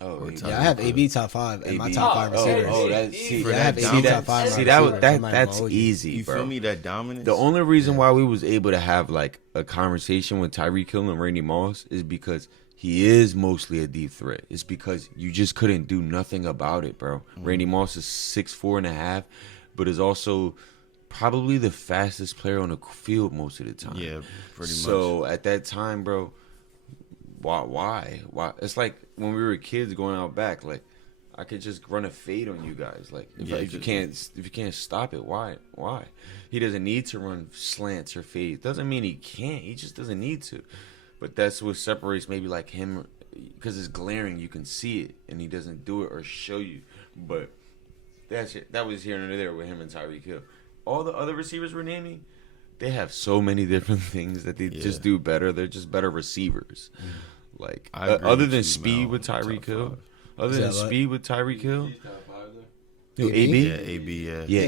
Oh, Or he- top Yeah, I have AB top 5 and my AB. top 5 receivers. Oh, that's see, For Yeah, I have that AB dominance. top 5. see receivers. I'm not that's gonna hold you. easy, You bro. feel me? That dominance. The only reason why we was able to have like a conversation with Tyreek Hill and Randy Moss is because he is mostly a deep threat. It's because you just couldn't do nothing about it, bro. Randy Moss is 6'4.5", but is also probably the fastest player on the field most of the time. Yeah, pretty much. So at that time, bro, why? It's like when we were kids going out back, like I could just run a fade on you guys. Like if you can't stop it, why? He doesn't need to run slants or fades. Doesn't mean he can't. He just doesn't need to. But that's what separates maybe like him, because it's glaring. You can see it, and he doesn't do it or show you. But that's it. That was here and there with him and Tyreek Hill. All the other receivers we're naming, they have so many different things that they just do better. They're just better receivers. Like I agree other with than you, speed Mel, with top Tyreek Hill, five. other Is than that what? speed with Tyreek Hill, Who, AB? Yeah, AB. Yeah. Yeah,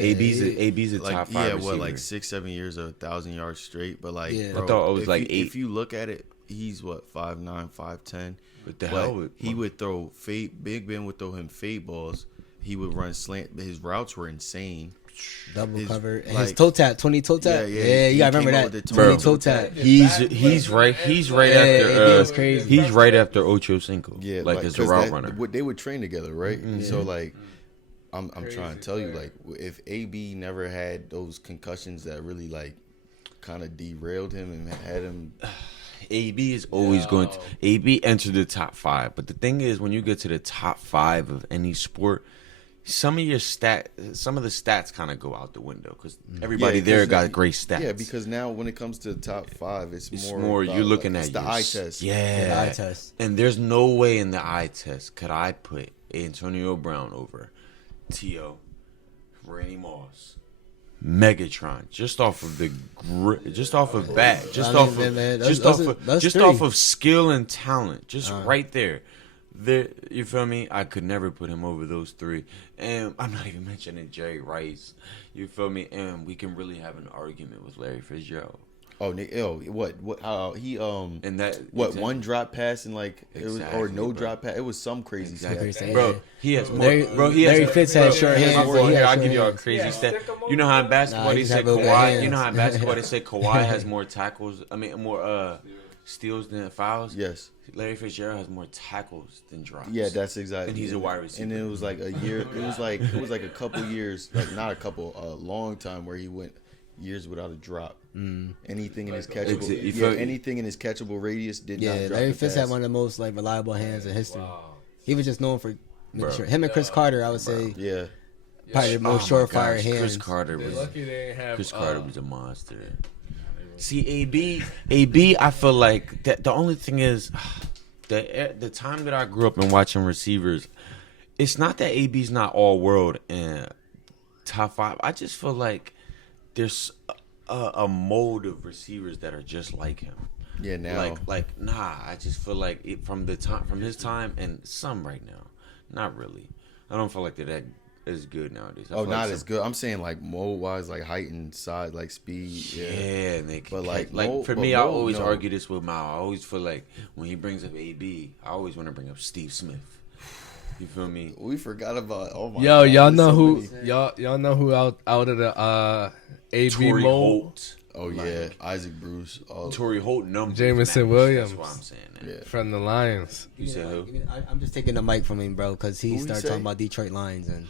AB's a Like, top 5 yeah, receiver. what, like 6-7 years of 1,000 yards straight, but like, Yeah. bro, I thought it was if like you, 8. If you look at it, he's what 5'9", 5'10". What the But hell with he would throw fade. Big Ben would throw him fade balls. He would run slant. His routes were insane. double His, cover. And like- his toe tap, 20 toe tap. Yeah, he you gotta came remember out that. with the 20 Bro. toe tap. He's right Yeah, after it was crazy. he's right after Ocho Cinco. Yeah, like as a 'cause route that- runner. They would train together, right? So like, I'm trying to tell you, like, if AB never had those concussions that really like kind of derailed him and had him. AB is always going to AB entered the top 5, but the thing is, when you get to the top 5 of any sport, some of the stats kind of go out the window because everybody Yeah, there 'cause, got great stats. Yeah, because now when it comes to the top 5, it's more more about, you're looking like, at it's the your eye s- test. Yeah, The eye test. And there's no way in the eye test could I put Antonio Brown over T.O., Randy Moss, Megatron, just off of just off of bat, just I mean, off of man, just those off are- of that's just three. off of skill and talent, just right there. There, you feel me? I could never put him over those 3, and I'm not even mentioning Jerry Rice. You feel me? And we can really have an argument with Larry Fitzgerald. Oh, Nick, what? He And that what exactly. one drop pass and like it was, or Exactly, no bro. drop pass? It was some crazy Exactly. stat. Yeah. Bro, he has more. Larry- Bro, he Larry has, Fitz had bro, short he has hands, more- bro. He had I'll short give you a hands. crazy Yeah, stat. stick 'em You know how in basketball Nah, he they just say had real good Kawhi. hands. You know how in basketball they say Kawhi has more tackles. I mean, more steals than fouls. Yes. Larry Fitzgerald has more tackles than drops. Yeah, that's exactly. And he's a wide receiver. And it was like a year. It was like a couple years, like not a couple, a long time where he went years without a drop. Anything in his catchable, Exa- you yeah, feel- anything in his catchable radius did not Yeah, drop Larry the Fitz pass. had one of the most like reliable hands in history. He was just known for making Bro. sure. Him and Chris Carter, I would say, Yeah, probably the most Oh my surefire gosh, hands. Chris Carter They're was. lucky they didn't have. Chris Carter was a monster. See, AB, I feel like that. The only thing is, the time that I grew up and watching receivers, it's not that AB's not all world and top 5. I just feel like there's a mold of receivers that are just like him. yeah. Now, I just feel like from his time and some right now, not really. I don't feel like they're that as good nowadays. I oh, feel not like as good. I'm saying like mold wise, like height and size, like speed. Yeah, Yeah, and they But, like, for Mo- me, but I Mo, always no. argue this with Mal. I always feel like when he brings up AB, I always want to bring up Steve Smith. You feel me? we forgot about. Oh my. Yo, God, y'all there's know so who? many. Y'all know who out of the AB Torrey mold? Holt. Oh yeah, Isaac Bruce. Oh, Torrey Holt numbers. Jamison match. Williams. That's why I'm saying that. Yeah. From the Lions. You said who? I'm just taking the mic from him, bro, because he Who he started say? talking about Detroit Lions and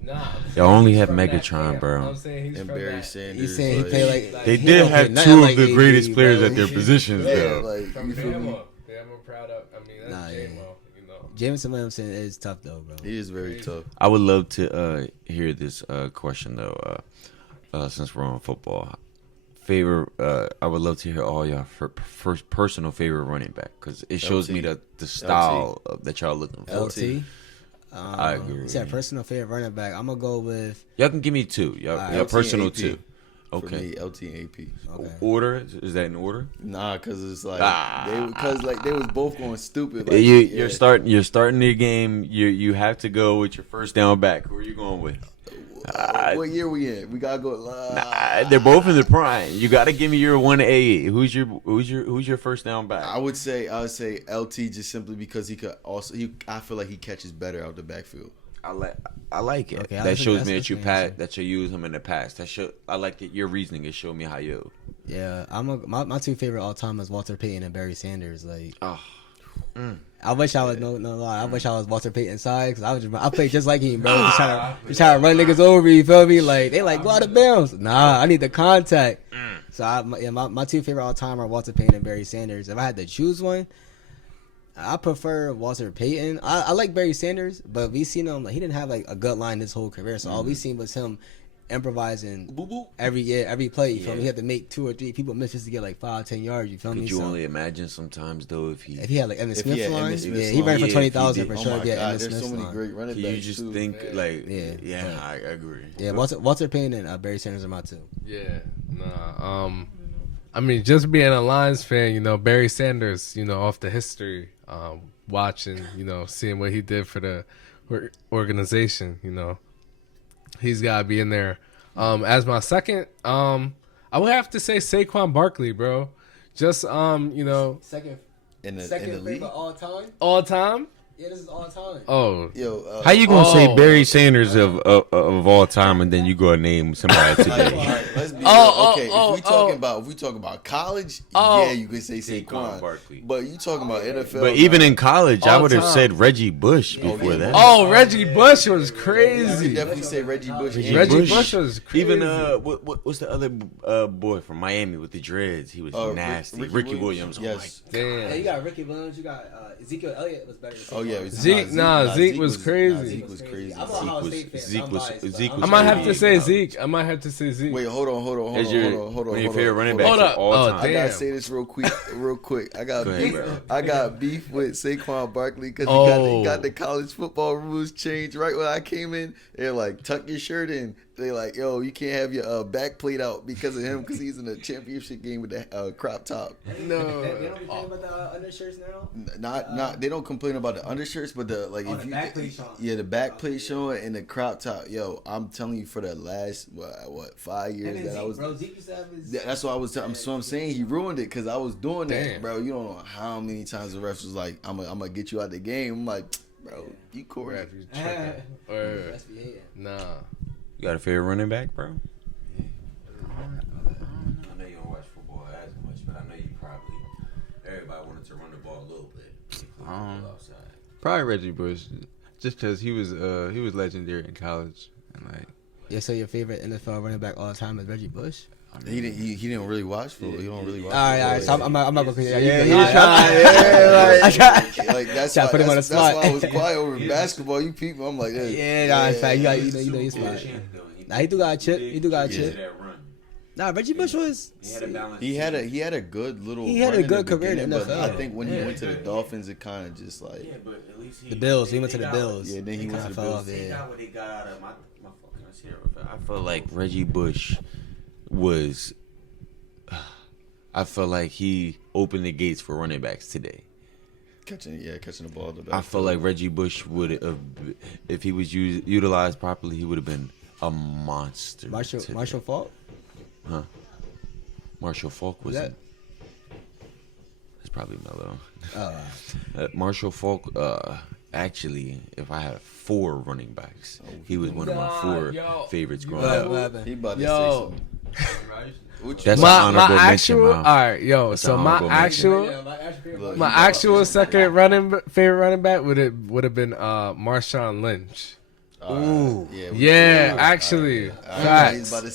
Nah, Y'all only have Megatron, bro. I'm saying he's and from Barry that. Sanders. he's saying he like- played like They he did don't have play nothing 2 like of the AB, greatest players bro. at their positions, Yeah, though. like From you feel me? Bama. Damn, I'm proud of. I mean, that's Nah, yeah. J-Mo, you know. Jameson Williamson is tough though, bro. He is very tough. I would love to hear this question though. Since we're on football, I would love to hear all y'all first personal favorite running back because it shows LT. me the style that y'all looking for. LT. I agree. He said personal favorite running back. I'm gonna go with Y'all can give me 2. Y'all LT personal and AP. 2. For Okay. me, LT and AP. okay. Order is that in order? Nah, cause it's like Ah. they was both going stupid. Like, You're starting your game. You have to go with your first down back. Who are you going with? What year we in? We gotta go. They're both in the prime. You got to give me your 1A. Who's your first down back? I would say LT just simply because he could also I feel like he catches better out the backfield. I like it. Okay, That shows me that's that you a good answer. that you use him in the past. I like that your reasoning. It showed me how you. Yeah, my 2 favorite all time is Walter Payton and Barry Sanders. Like, Oh, I wish I was no lie. I wish I was Walter Payton's side because I played just like him, bro. Just trying to run niggas over. You feel me? Like they like go out of bounds. Nah, I need the contact. So my 2 favorite all time are Walter Payton and Barry Sanders. If I had to choose one, I prefer Walter Payton. I like Barry Sanders, but we seen him like he didn't have like a gut line his whole career. So all we seen was him improvising every play. You feel me? He had to make 2 or 3 people miss just to get like 5-10 yards. You feel me? could you So only imagine sometimes though if if he had like Evan If he Smith had line, Emmitt Smith's yeah, he ran line. for Yeah, 20,000 if he for Oh sure. my Yeah, God, Emmitt there's Smith's so many line. great running you backs just too. think like Yeah, I agree. Yeah, Walter Payton and Barry Sanders are my 2. Yeah, nah. I mean, just being a Lions fan, you know, Barry Sanders, you know, off the history, watching, you know, seeing what he did for the organization, you know, he's got to be in there. As my second, I would have to say Saquon Barkley, bro. Just, you know, Second in the league. all time. all time. Yeah, this is all time. Oh, Yo, How you gonna Oh. say Barry Sanders of all time and then you gonna name somebody all today? right, let's be Oh, real. Okay, oh, if we talking about college, Oh. yeah, you can say Saquon. Barkley. But you talking about NFL? But even in college, I All would have time. said Reggie Bush before yeah. that. oh, Reggie Bush was you crazy. can definitely say Reggie Bush. and Reggie Bush. Bush was crazy. Even what's the other boy from Miami with the dreads? He was nasty. Ricky Williams. Yes. Yeah, you damn. got Ricky Williams. You got Ezekiel Elliott was better. Than Oh yeah. Zeke was crazy. Zeke was crazy. I'm an Ohio State fan. Zeke I'm was- biased, but Zeke I'm was I might have crazy. to say Zeke. I might have to say Zeke. Wait, hold on. One of your favorite running backs Hold of up. all Oh, time. I damn. gotta say this real quick. I got Go ahead, beef. bro. I got beef with Saquon Barkley because Oh. he got the college football rules changed right when I came in. They're like, tuck your shirt in. They like, yo, you can't have your back plate out because of him because he's in a championship game with the crop top. No. They don't complain about the undershirts now. Not they don't complain about the undershirts, but the like Oh, if the you back plate showing. yeah the back plate showing and the crop top. Yo, I'm telling you for the last what 5 years that I was. Bro, Zeke used to have his. That's what I was. I'm saying he ruined it because I was doing that, Damn. bro. You don't know how many times the refs was like, "I'm gonna get you out the game." I'm like, bro, you cool, Rap, you tripping. Word. That's be hating. Nah. You got a favorite running back, bro? I know you don't watch football as much, but I know you probably everybody wanted to run the ball a little bit. Outside. Probably Reggie Bush, just because he was legendary in college and like. Yeah, so your favorite NFL running back all the time is Reggie Bush? He didn't really watch football. He don't really watch. All right. So I'm not gonna. Yeah, he like that's Try to why, put him on the that's why spot. I was quiet over basketball. You people, I'm like, hey, Yeah, in fact, you know your spot. Nah, he do got a chip. He do got a chip. Nah, Reggie Bush was. He had a good little. He had run a in good the career in the beginning, but NFL. I think when he went to the Dolphins, it kind of just like but at least The Bills. He went to the Bills. Yeah, then he went to the fell Bills. off, yeah. what he got out of my fucking I felt like Reggie Bush was. I felt like he opened the gates for running backs today. catching the ball. I feel like Reggie Bush would have, if he was utilized properly, he would have been a monster. today. Marshall Falk. Huh? Marshall Falk was. that- It's probably Melo. Marshall Falk. Actually, if I had 4 running backs, he was one of my 4 favorites growing up. What happened? he about to Yo. say something. That's My an honorable actual. mention, All man. right, yo. That's So an my honorable mention. actual. My actual second favorite running back would have been Marshawn Lynch. Ooh. Yeah, actually, facts. Bro. They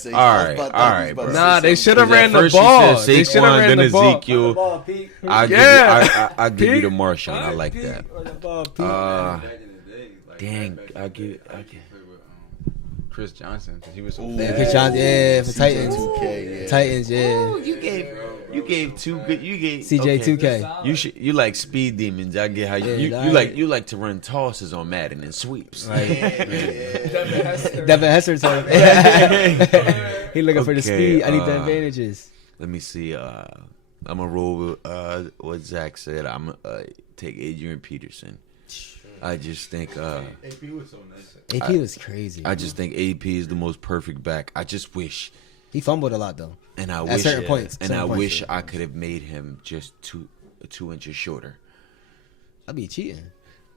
should have Because at ran the first you ball. said They should have Saquon, ran then the ball. Ezekiel. I give Peak. you the Marshawn. I like that. Dang, I get. Chris Johnson, 'cause he was so Yeah, Chris Johnson, yeah, for Titans. 2K, yeah. Titans, yeah. You gave 2 good. You gave CJ okay. 2K. You like speed demons. I get how Yeah, you like to run tosses on Madden and sweeps. Devin Hester told him. He looking for the Okay, speed. I need the advantages. Let me see. I'm gonna roll with what Zach said. I'm gonna take Adrian Peterson. I just think AP was so nice. AP was crazy. I just think AP is the most perfect back. I just wish, He fumbled a lot though. and I At wish, certain points. and certain I points. wish I could have made him just 2 inches shorter. I'd be cheating.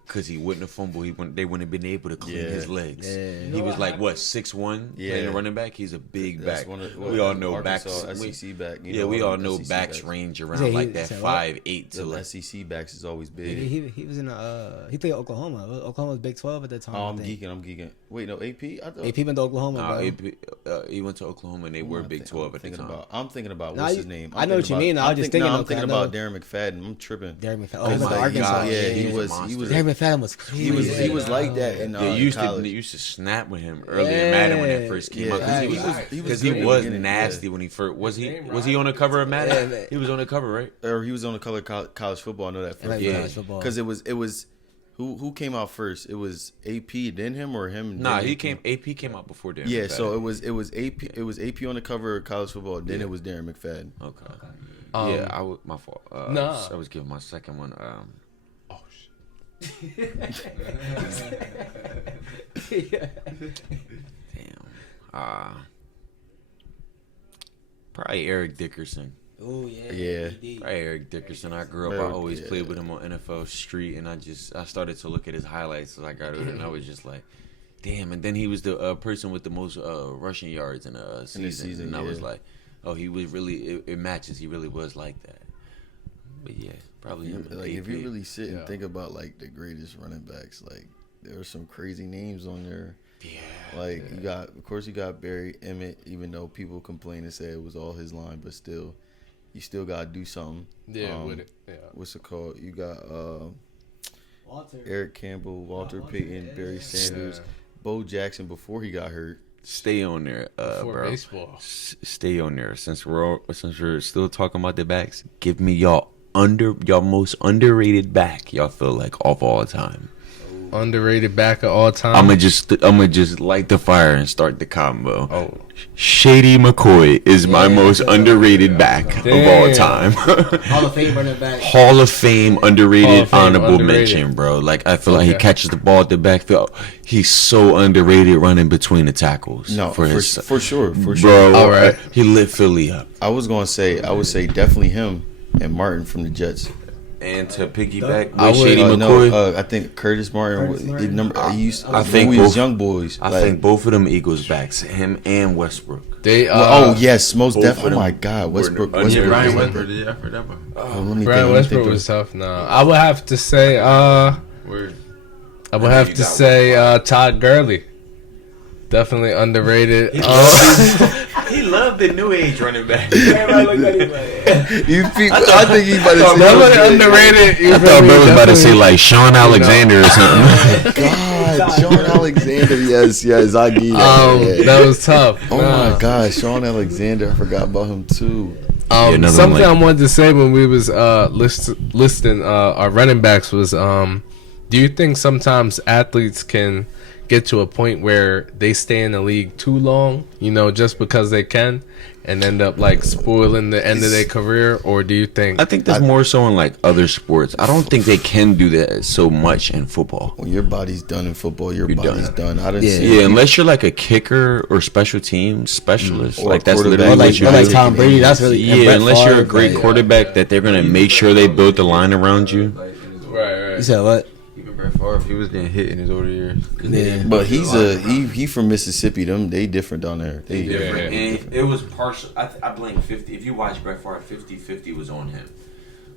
Cause he wouldn't have fumbled. They wouldn't have been able to clean Yeah. his legs. Yeah. He was like what 6'1", Yeah. playing a running back. He's a big That's back. one of- We all know backs. Arkansas SEC back. We all know SEC backs range around Yeah, he like that said what? 5'8" to The like. SEC backs is always He, big. he was in he played Oklahoma. Oklahoma was Big 12 at that time. Oh, I I'm think. geeking. Wait, no, AP. I thought. AP went to Oklahoma, Nah, bro. he went to Oklahoma and they were Big 12 at the time. I'm thinking about Nah, what's you- his name. I know what you mean. I was just thinking, I'm okay, thinking I about know. Darren McFadden. I'm tripping. Darren McFadden. Oh Oh, he went to my Arkansas. God, yeah, he he was a was. monster. He was. Darren McFadden was crazy. He was like that in They used college. to used to snap with him early in Madden when it first came Yeah, out he because was he good was in the beginning, nasty yeah. when he first was he on the cover of Madden? Yeah, man. He was on the cover, right? Or he was on the color college football. I know that Like first. Yeah. college football. Because it was who came out first? It was AP, then him, or him? Nah, then AP came out before Darren. Yeah, McFadden. so it was AP on the cover of college football. Then it was Darren McFadden. Okay. Um, My fault. Nah. I was giving my second one. Oh shit. Damn. Probably Eric Dickerson. Oh yeah. Yeah. ED. Right, Eric Dickerson. I grew up. I always played with him on NFL Street, and I started to look at his highlights as I got older, and I was just like, damn. And then he was the person with the most rushing yards in a season, and I was like, oh, he was really. It matches. He really was like that. But yeah, probably him. Like if you really sit and Yeah. think about like the greatest running backs, like there are some crazy names on there. Yeah. Like you got, of course, you got Barry Emmett. Even though people complain and say it was all his line, but still, you still gotta do something. Yeah, with it. Yeah. What's it called? You got Walter. Eric Campbell, Walter Payton, Barry Sanders, Yeah. Bo Jackson before he got hurt. Stay on there, For bro. baseball. Stay on there. Since we're still talking about the backs, give me y'all most underrated back y'all feel like of all time. Underrated back of all time. I'ma just light the fire and start the combo. Oh. Shady McCoy is my most underrated back of all Damn. time. Hall of Fame running back. Hall of Fame underrated, Hall of Fame, honorable underrated. mention, bro. Like I feel like he Okay. catches the ball at the backfield. He's so underrated running between the tackles. No, for for sure. bro. All right. He lit Philly up. I would say definitely him and Martin from the Jets. And to piggyback I with would- Shady No, McCoy, I think Curtis Martin. Curtis Martin. I think we was both- young boys. I like, think both of them Eagles backs, him and Westbrook. They oh yes, most both definitely. of Oh my them God, were Westbrook. under- Westbrook. Brian was- Westbrook. Yeah, I forgot about. let me Brian think Westbrook through. was tough. No, I would have to say. Word. I would have to say Todd Gurley. Definitely underrated. He loved the new age running back. You people, I think he's about to say. Definitely underrated. You I feel thought me? bro was about to say Definitely- like Sean Alexander or something. God, Sean Alexander. Yes, I get that. that was tough. Oh Nah. my God, Sean Alexander. I forgot about him too. another Something one like- I wanted to say when we was listing our running backs was, do you think sometimes athletes can get to a point where they stay in the league too long, just because they can, and end up like spoiling the end of their career? Or do you think I think that's more so in like other sports. I don't think they can do that so much in football. When your body's done in football, your You're body's done. done. I didn't Yeah. see. Yeah, unless you're like a kicker or special team specialist, Or like a that's quarterback. literally Or like, what you or like do. Tom Brady. That's really and Yeah, Brett unless you're a Favre, great like- quarterback that they're gonna make sure they build the line around you. right? You said what? Even Brett Favre, he was getting hit in his older years. Yeah. But he from Mississippi. They different down there. They Yeah. And it was partial. I blame 50. If you watch Brett Favre, 50-50 was on him.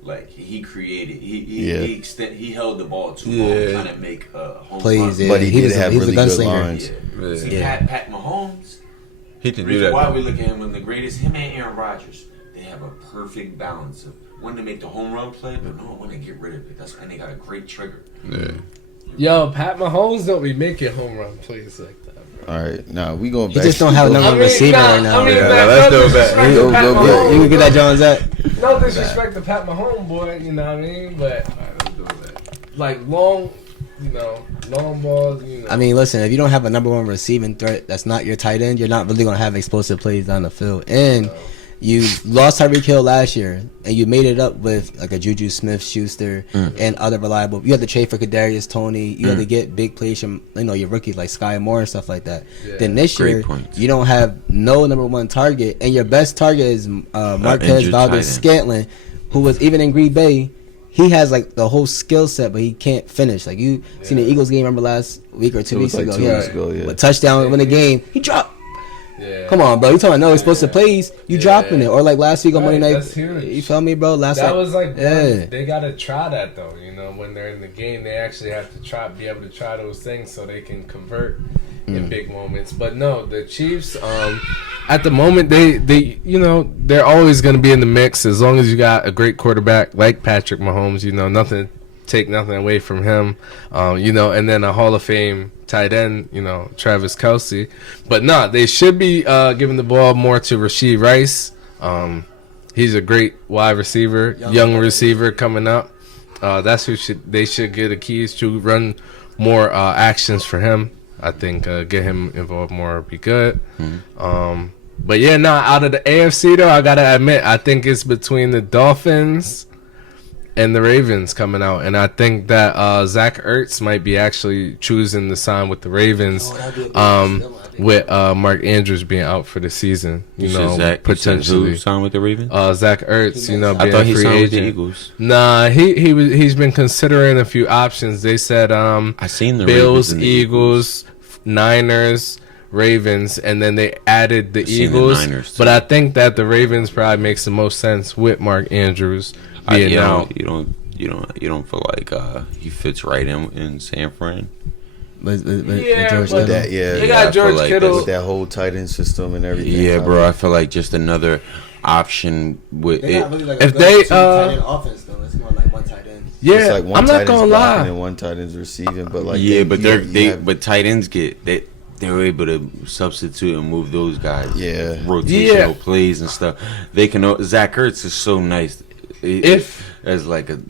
Like he created, he held the ball too long, Yeah. trying to make home Plays, runs. yeah. But he did was have he was really a good gunslinger. lines. Yeah. See, Yeah. Pat Mahomes. He can do Reason that. why though. we look at him as the greatest, him and Aaron Rodgers, they have a perfect balance of when to make the home run play, but no, when to get rid of it. That's and they got a great trigger. Yeah. Yo, Pat Mahomes don't be making home run plays like that, bro. All right, now we going He back. just don't have go- number one receiver right now. Yeah, man, that's no still bad. disrespect to Go- Pat go- go. Mahomes. You can get that Jones at. No disrespect to Pat Mahomes, boy. You know what I mean? But like long balls. I mean, listen, if you don't have a number one receiving threat that's not your tight end, you're not really going to have explosive plays down the field. And you lost Tyreek Hill last year, and you made it up with like a Juju Smith-Schuster and other reliable. You had to trade for Kadarius Toney. You had to get big plays from your rookies like Sky Moore and stuff like that. Yeah. Then this Great year, points. you don't have no number one target, and your best target is Marquez injured tight end. Valdez-Scantling, who was even in Green Bay. He has like the whole skill set, but he can't finish. Like you seen the Eagles game, remember last week or 2 It was weeks like ago? 2 Yeah. weeks ago, yeah. A touchdown win the game. He dropped. Yeah. Come on, bro. You talking about no explosive plays? You dropping it, or like last week on Right, Monday night? that's huge. You feel me, bro? That was like yeah. they gotta try that though. When they're in the game, they actually have to be able to try those things so they can convert in big moments. But no, the Chiefs, at the moment, they they're always gonna be in the mix as long as you got a great quarterback like Patrick Mahomes. Take nothing away from him. And then a Hall of Fame tight end, Travis Kelce. But no, they should be giving the ball more to Rashee Rice. He's a great wide receiver, young receiver coming up. That's who they should get the keys to run more actions for him. I think get him involved more would be good. But yeah, out of the AFC though, I gotta admit, I think it's between the Dolphins and the Ravens coming out, and I think that Zach Ertz might be actually choosing to sign with the Ravens. with Mark Andrews being out for the season. You know, Zach, potentially. who signed with the Ravens? Zach Ertz, you know, I being thought a he free signed with the agent. Eagles. Nah, he's been considering a few options. They said I seen the Bills, Ravens and the Eagles, Niners, Ravens, and then they added the seen the Eagles. Niners, too. But I think that the Ravens probably makes the most sense with Mark Andrews being out. You don't feel like he fits right in San Fran. But Yeah, George but Kittle. That, yeah, They I got feel George like Kittle. with that whole tight end system and everything. Yeah, bro. I feel like just another option with They're it. not really like If a they, good two tight end offense though. It's more like one tight end. Yeah, It's like one I'm tight not end's gonna blocking lie. and one tight end's receiving, but like But have- but tight ends they're able to substitute and move those guys. Yeah. Rotational plays and stuff. They can. Zach Ertz is so nice. As like a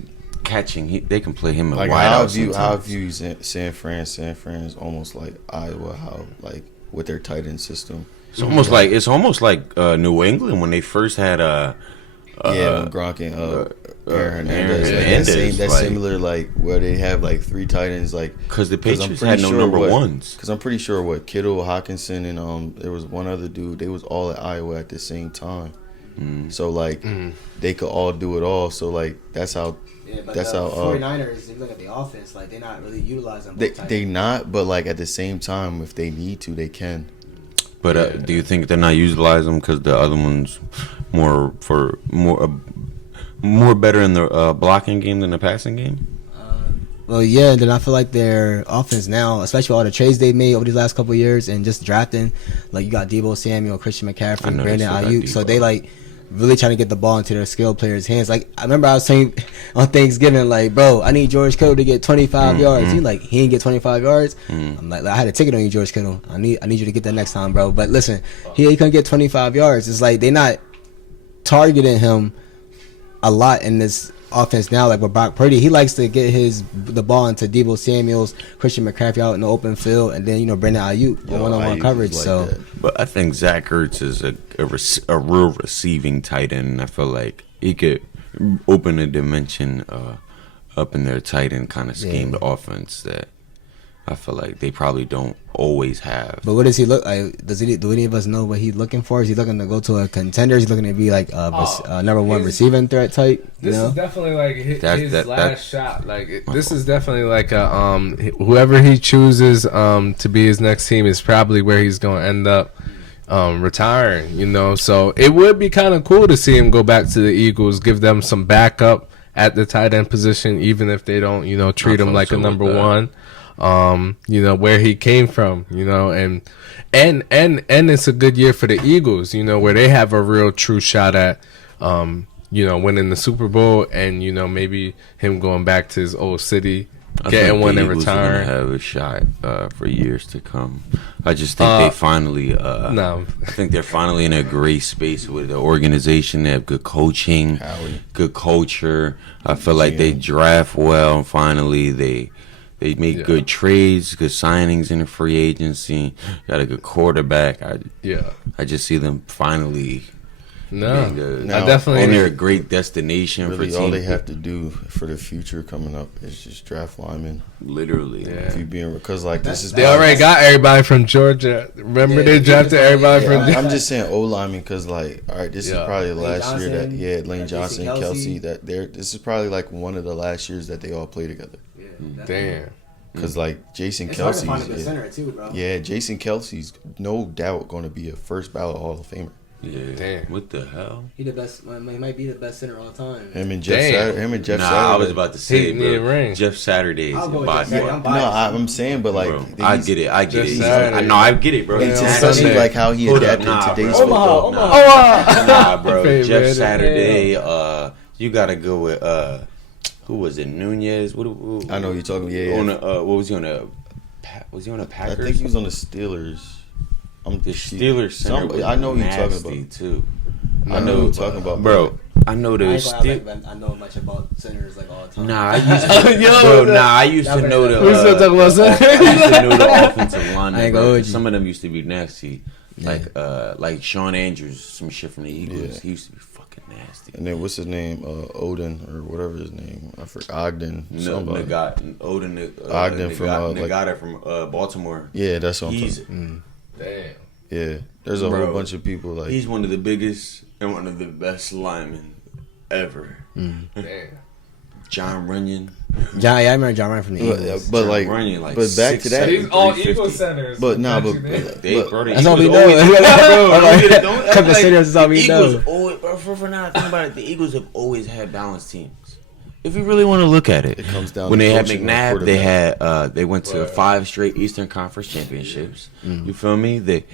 catching, they can play him in like wide how I out view sometimes. San Fran. San Fran is almost like Iowa, how like with their tight end system. It's almost like New England when they first had Yeah, when Gronk and Aaron Hernandez. Like, Hernandez, that's like- similar, like where they have like three tight ends, like because the 'cause I'm Patriots pretty had no sure number what- ones. Because I'm pretty sure what Kittle, Hawkinson, and there was one other dude. They was all at Iowa at the same time. So like they could all do it all. So like that's how Yeah, but That's the how, 49ers, if you look at the offense, like they're not really utilizing both tight they ends. not. But like at the same time, if they need to, they can. But do you think they're not utilizing them because the other ones more better in the blocking game than the passing game? Well, yeah, and then I feel like their offense now, especially all the trades they made over these last couple of years and just drafting, like you got Deebo Samuel, Christian I McCaffrey, know Brandon they still got Ayuk. So Deebo. they like really trying to get the ball into their skilled players' hands. Like I remember I was saying on Thanksgiving, like, bro, I need George Kittle to get 25 yards. He like he didn't get 25 yards. I'm like, I had a ticket on you, George Kittle. I need you to get that next time, bro. But listen, he couldn't get 25 yards. It's like they not targeting him a lot in this offense now, like with Brock Purdy. He likes to get the ball into Deebo Samuels, Christian McCaffrey out in the open field, and then Brandon Ayuk Yo, one-on-one Ayuk coverage. is like So that. But I think Zach Ertz is a real receiving tight end. And I feel like he could open a dimension up in their tight end kind of schemed offense that I feel like they probably don't always have. but what does he look like? Do any of us know what he's looking for? Is he looking to go to a contender? Is he looking to be like a number one receiving threat type? This is definitely like his That- last shot. Like this is definitely like a whoever he chooses to be his next team is probably where he's gonna end up retiring. So it would be kind of cool to see him go back to the Eagles, give them some backup at the tight end position, even if they don't treat him like a number one. Where he came from, and it's a good year for the Eagles, where they have a real true shot at, winning the Super Bowl and, maybe him going back to his old city, I getting think one the and Eagles are gonna retiring. have a shot for years to come. I just think they finally. No. I think they're finally in a great space with the organization. They have good coaching, good culture. I feel like they draft well. Finally, they make good trades, good signings in the free agency. Got a good quarterback. I just see them finally. No, being I definitely. and they're a great destination for Really, teams. all they have to do for the future coming up is just draft linemen. Literally. If you being because like this is They already got everybody from Georgia. Remember they drafted everybody from. I'm just saying O lineman because like all right, this is probably the Lane last year that Johnson, Lane Jason Johnson, Kelce. Kelsey that this is probably like one of the last years that they all play together. Damn. Because like Jason It's hard to find a good Kelsey's center too, bro. Jason Kelsey's no doubt going to be a first ballot Hall of Famer. Yeah. Damn. What the hell? He the best. He might be the best center all time. Him and Jeff Damn. Saturday. I was about to say, He need a bro. ring. Jeff Saturday is I'll go with by Jeff Saturday. far. I'm No, biased. I'm saying, but like Bro, these- I get it. Just He's- Saturday. I know, I get it, bro. And Yeah. to Sunday. see like how he Hold up, adapted nah, today's bro. football. Nah, bro. Favorite. Jeff Saturday. You gotta go with who was it? Nunez. What I know you're talking. Yeah, on a, what was he on a? Was he on a I Packers? think he was on the Steelers. The Steelers center. Was I know who you're talking nasty, about. too. I know who you're talking about, Bro, I know the I ain't gonna act Steelers. like I know much about centers like all the time. Nah, I used to. Bro, I used to know the. We still talking about that? I used to know the offensive line. I ain't gonna bro, hold you. some of them used to be nasty, like Sean Andrews, some shit from the Eagles. Yeah. He used to be fucking nasty. And then what's his name? Odin or whatever his name. I forgot. Ogden. No, Somebody. Odin Ogden from, like- Nagata from Baltimore. Yeah, that's what I'm He's talking. Damn. Yeah, there's a Bro, whole bunch of people like. He's one of the biggest and one of the best linemen ever. Damn. John Runyon. John, yeah, I remember John Ryan from the Eagles. But John like, Runyon, like but back to 6'7", that. These all 350. Eagle centers. But nah, Don't but- you think? They, bro, the That's all we Eagles know. always- Bro, Couple of seniors is all we Eagles know. always, bro, for now, think about it. The Eagles have always had balanced teams. If you really want to look at it, It comes down when to they had coaching or McNabb, they quarterback. had they went to Right. 5 straight Eastern Conference championships. You feel me? They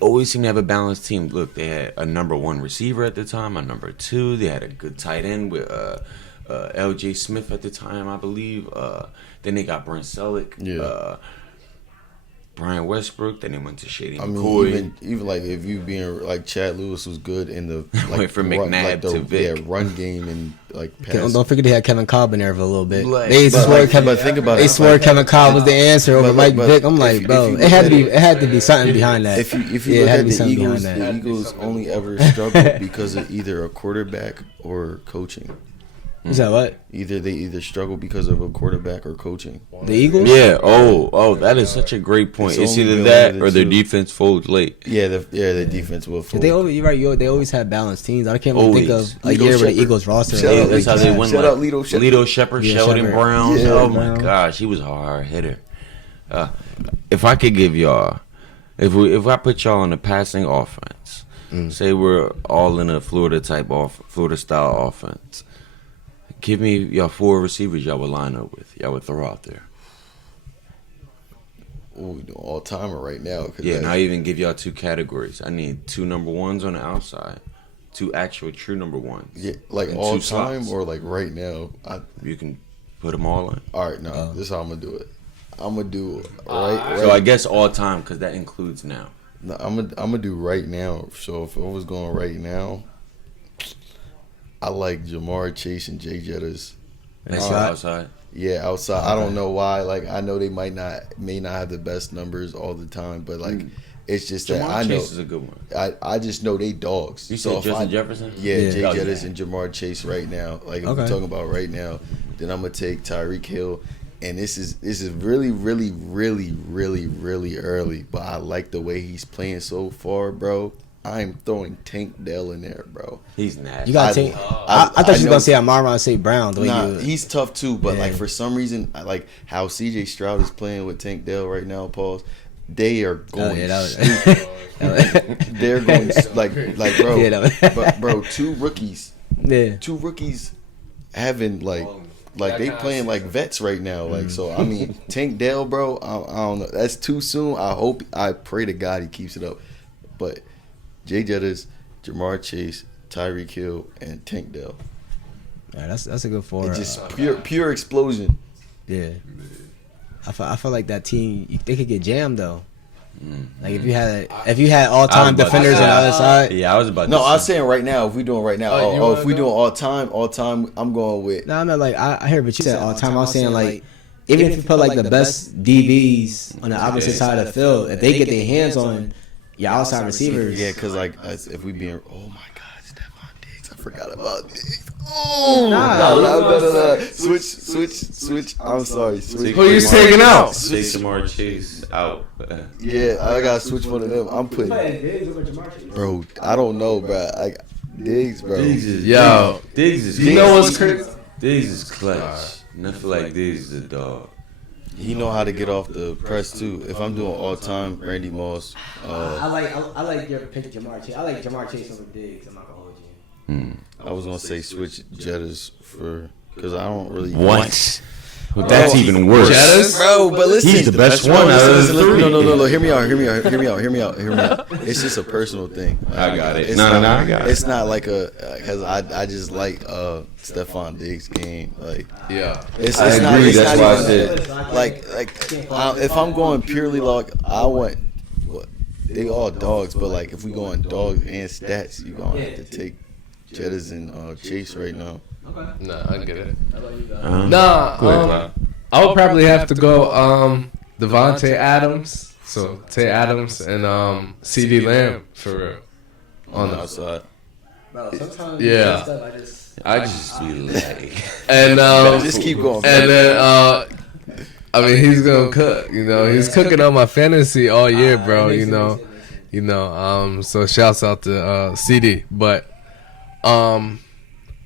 always seem to have a balanced team. Look, they had a number 1 receiver at the time, a number 2. They had a good tight end with L.J. Smith at the time, I believe. Then they got Brent Selleck. Yeah. Brian Westbrook. Then they went to Shady I McCoy. mean, even like if you being like Chad Lewis was good in the like Went from run, McNabb like the, to Vic. run game and like pass. Don't forget they had Kevin Cobb in there for a little bit. Like- They But, swore like, Kevin. but think about They it. swore Kevin Cobb was the answer over Mike but Vick. I'm if like, you bro, look it had to at be. it- It had to be something behind that. If you Yeah, it look had to at be the something Eagles, behind that. the Eagles only ever struggled because of either a quarterback or coaching. Is that what? They struggle because of a quarterback or coaching. The Eagles? Yeah. Oh, that is such a great point. It's It's only either been that one of or the their two. defense folds late. Yeah, the defense will. They always, you're right. They always had balanced teams. I can't really think Always. of a Lito year where the Shepherd. Eagles roster. Shout Yeah, out that's how they won. Shout like, out Lito Shepherd. Lito Shepherd, Yeah, Sheldon Shepherd. Brown. Yeah, Oh my Brown. gosh, he was a hard hitter. If I could give y'all, if I put y'all in a passing offense, say we're all in a Florida style offense. Give me y'all 4 receivers y'all would line up with. Y'all would throw out there. Oh, we doing all timer right now. 'Cause Yeah, like, and I even give y'all 2 categories. I need 2 number 1s on the outside, 2 actual true number 1s. yeah, like and all 2 time slots. or like right now. You can put them all in. All right, no, this is how I'm gonna do it. I'm gonna do right. So I guess all time because that includes now. No, I'm gonna do right now. So if I was going right now, I like Jamar Chase and Jay Jettas. That's Outside? outside. Yeah, outside. I don't know why. Like I know they may not have the best numbers all the time, but like it's just that Jamar I know. Chase is a good one. I just know they dogs. You So said if Justin I- Jefferson? Yeah, Yeah. Jay Oh, Jettas yeah. and Jamar Chase right now. Like if Okay. we're talking about right now, then I'm gonna take Tyreek Hill. And this is really, really, really, really, really early. But I like the way he's playing so far, bro. I'm throwing Tank Dell in there, bro. He's nasty. You gotta I- take. I- I thought you was know- gonna say Amon St. Brown. The way Nah, you. he's tough too, but like Yeah. for some reason, I like how CJ Stroud is playing with Tank Dell right now. Pause. They are Oh, going. yeah, that stupid. was. They're going like bro, Yeah, that was- but bro, two rookies yeah. having like that they kinda playing like vets right now. Like so, I mean, Tank Dell, bro. I don't know. That's too soon. I pray to God he keeps it up. But Jay Jettas, Jamar Chase, Tyreek Hill, and Tank Dell. Yeah, that's a good 4. It's just pure explosion. Yeah. I feel like that team they could get jammed though. Like if you had all time defenders on the other side. Yeah, I was about to No, say. I was saying right now. If we doing right now, Oh, you if wanna we go? doing all time, I'm going with. No, I'm not like I heard what you said all the time. I was saying like even if you put like the best DBs on the opposite side of the field, if they get their hands on your outside receivers, Yeah, because like if we being, oh my God, Stephon Diggs, I forgot about Diggs. Oh, Nah. Switch. I'm sorry, switch. Who you taking out? Take Jamar Chase out. Yeah, I gotta switch one of them. I'm putting, bro. I don't know, bro. Diggs, bro. Yo, Diggs is you know what's crazy? Diggs is clutch. And I feel like Diggs is a dog. He know how to get off the press too. If I'm doing all time, Randy Moss. I like your pick Jamar Chase. I like Jamar Chase over Diggs. I'm not gonna hold you. I was gonna say switch Jettas for because I don't really What? Well, that's even worse. Jettas? bro. But listen, He's the best one out of the three. No. Hear me out. It's just a personal thing. I got it. It's No, not, I got it. It's not like because I just like Stephon Diggs' game. Like Yeah. it's I not. agree, It's that's not why I even, said. like if I'm going purely like I want. They all dogs, but like if we going dog and stats, you gonna have to take Jettas and Chase right now. Nah, I get it. Go Nah, ahead, Clyde. I would probably have to go Devontae Adams. So Tay Adams and CD Lamb for real. On the outside. Bro, sometimes Yeah. stuff I just I just be like, And Just keep going. and then I mean, he's gonna cook. You know, he's cooking on my fantasy all year, bro. You know. So shouts out to CD. But on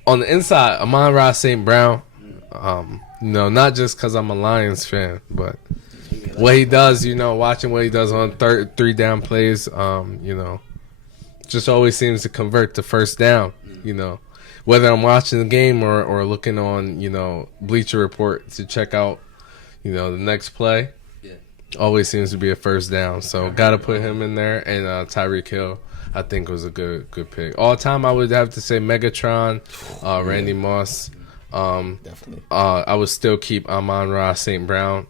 the inside, Amon-Ra St. Brown. Not just because I'm a Lions fan, but what he does. Watching what he does on three down plays. Just always seems to convert to first down. Whether I'm watching the game or looking on Bleacher Report to check out the next play. Always seems to be a first down, so gotta put him in there. And Tyreek Hill, I think, was a good pick. All time, I would have to say Megatron, Randy Moss. Definitely. I would still keep Amon-Ra St. Brown.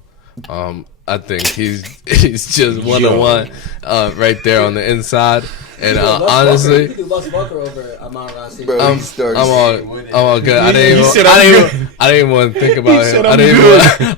I think he's just 1-on-1 right there on the inside. And honestly, you do Wes Walker over Amon-Ra St. Bro, Brown. I'm I'm all good. I didn't even want to think about him.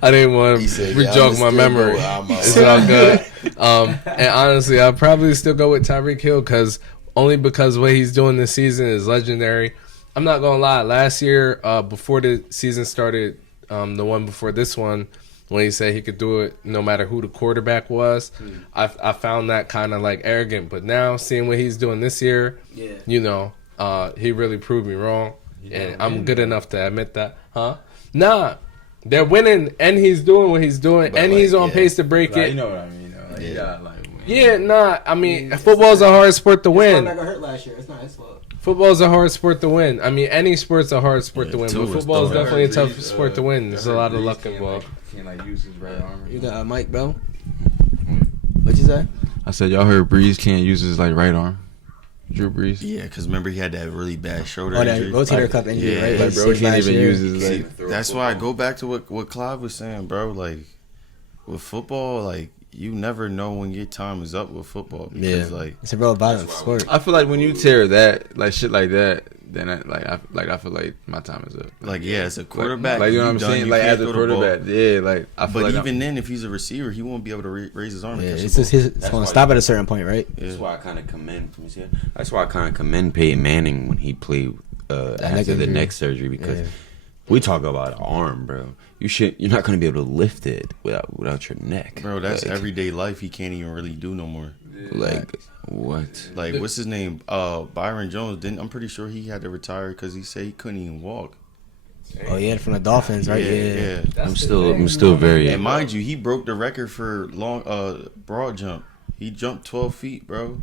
I didn't want to jog my memory. It's all good. And honestly, I'll probably still go with Tyreek Hill because what he's doing this season is legendary. I'm not gonna lie. Last year, before the season started, the one before this one, when he said he could do it no matter who the quarterback was, I found that kind of like arrogant. But now seeing what he's doing this year, he really proved me wrong, and I'm good enough to admit that. Nah, they're winning, and he's doing what he's doing, and he's on pace to break it. You know what I mean? I mean, football's a hard sport to win. Got hurt last year. It's not his fault. Football's a hard sport to win. I mean, any sport's a hard sport to win, two but is football is tough. definitely a tough sport to win. There's a lot of luck involved. Can't use his right arm. You got a mic, bro? What'd you say? I said y'all heard Breeze can't use his right arm. Drew Brees. Yeah, because remember he had that really bad shoulder Oh, that injury. rotator cuff injury, Yeah. right? Like, bro, he can't even use his See, that's why I go back to what Clive was saying, bro. Like with football, like you never know when your time is up with football because it's a real violent sport. I feel like when you tear that, like shit like that, then I feel like my time is up. like as a quarterback, like you know what I'm done, saying? you like can't as a throw the ball. quarterback, yeah. Like I feel But like even then, if he's a receiver, he won't be able to raise his arm. Yeah, and catch it's the just ball. it's going to stop at a certain point, right? Yeah. That's why I kind of commend. That's why I kind of commend Peyton Manning when he played after the injury. neck surgery because we talk about an arm, bro. You're not going to be able to lift it without your neck, Bro, that's like, everyday life. He can't even really do no more. like what? Like what's his name? Byron Jones. I'm pretty sure he had to retire because he said he couldn't even walk. Oh yeah, from the Dolphins, right? Yeah. I'm still very. And mind you, he broke the record for long broad jump. He jumped 12 feet, bro.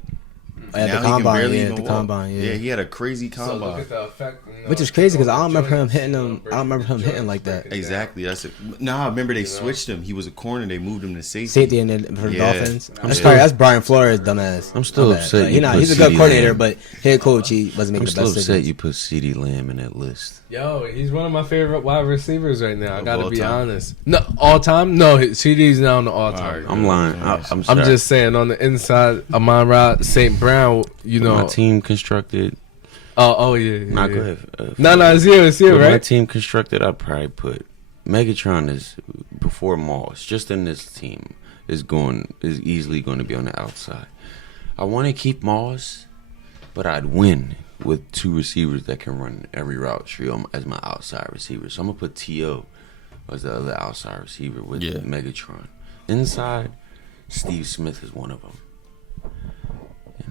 At the Now he can combine, barely yeah, even at the walk. combine, yeah. He had a crazy So look combine. at the effect, Which is crazy because I don't remember him hitting him. I don't remember him hitting like that. Exactly. That's it. Nah, remember they switched him. He was a corner. They moved him to safety. Safety and then for the Yeah. Dolphins. I'm That's still- probably Brian Flores, dumbass. I'm still My bad. upset Like, you put he's a good CeeDee coordinator, Lamb. but head coach, he wasn't I'm making the still best upset decisions. you put CeeDee Lamb in that list. Yo, he's one of my favorite wide receivers right now. I Of gotta all be time? honest. No, all time? No, CD's now on the all time. Alright. I'm lying. I'm I'm sorry. just saying on the inside, Amon-Ra St. Brown, My team constructed. Oh yeah. Not yeah. good. No, it's you, With my right? team constructed, I'd probably put Megatron is before Moss. Just in this team is easily going to be on the outside. I want to keep Moss, but I'd win with two receivers that can run every route tree as my outside receiver. So I'm gonna put T.O. as the other outside receiver with Megatron. Inside, Steve Smith is one of them.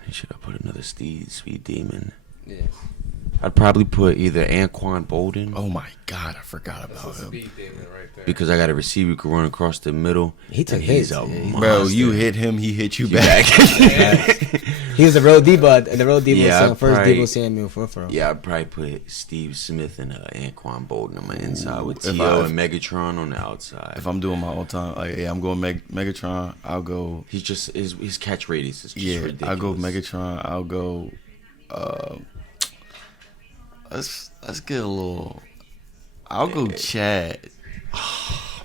And should I put another Speed Demon? Yeah. I'd probably put either Anquan Bolden. Oh my God, I forgot about him. Speed demon right there. Because I got a receiver who can run across the middle. He took and he's hits, a yeah. monster. Bro, you hit him, he hit you back. He was the real Debo, Yeah, first probably- Debo Samuel for. Yeah, I'd probably put Steve Smith and Anquan Bolden on my inside with If T.O. I- and Megatron on the outside. If I'm doing my all time, like, I'm going Megatron. I'll go. He's just his catch radius is just ridiculous. I'll go Megatron. I'll go. Let's get a little. I'll go Chad.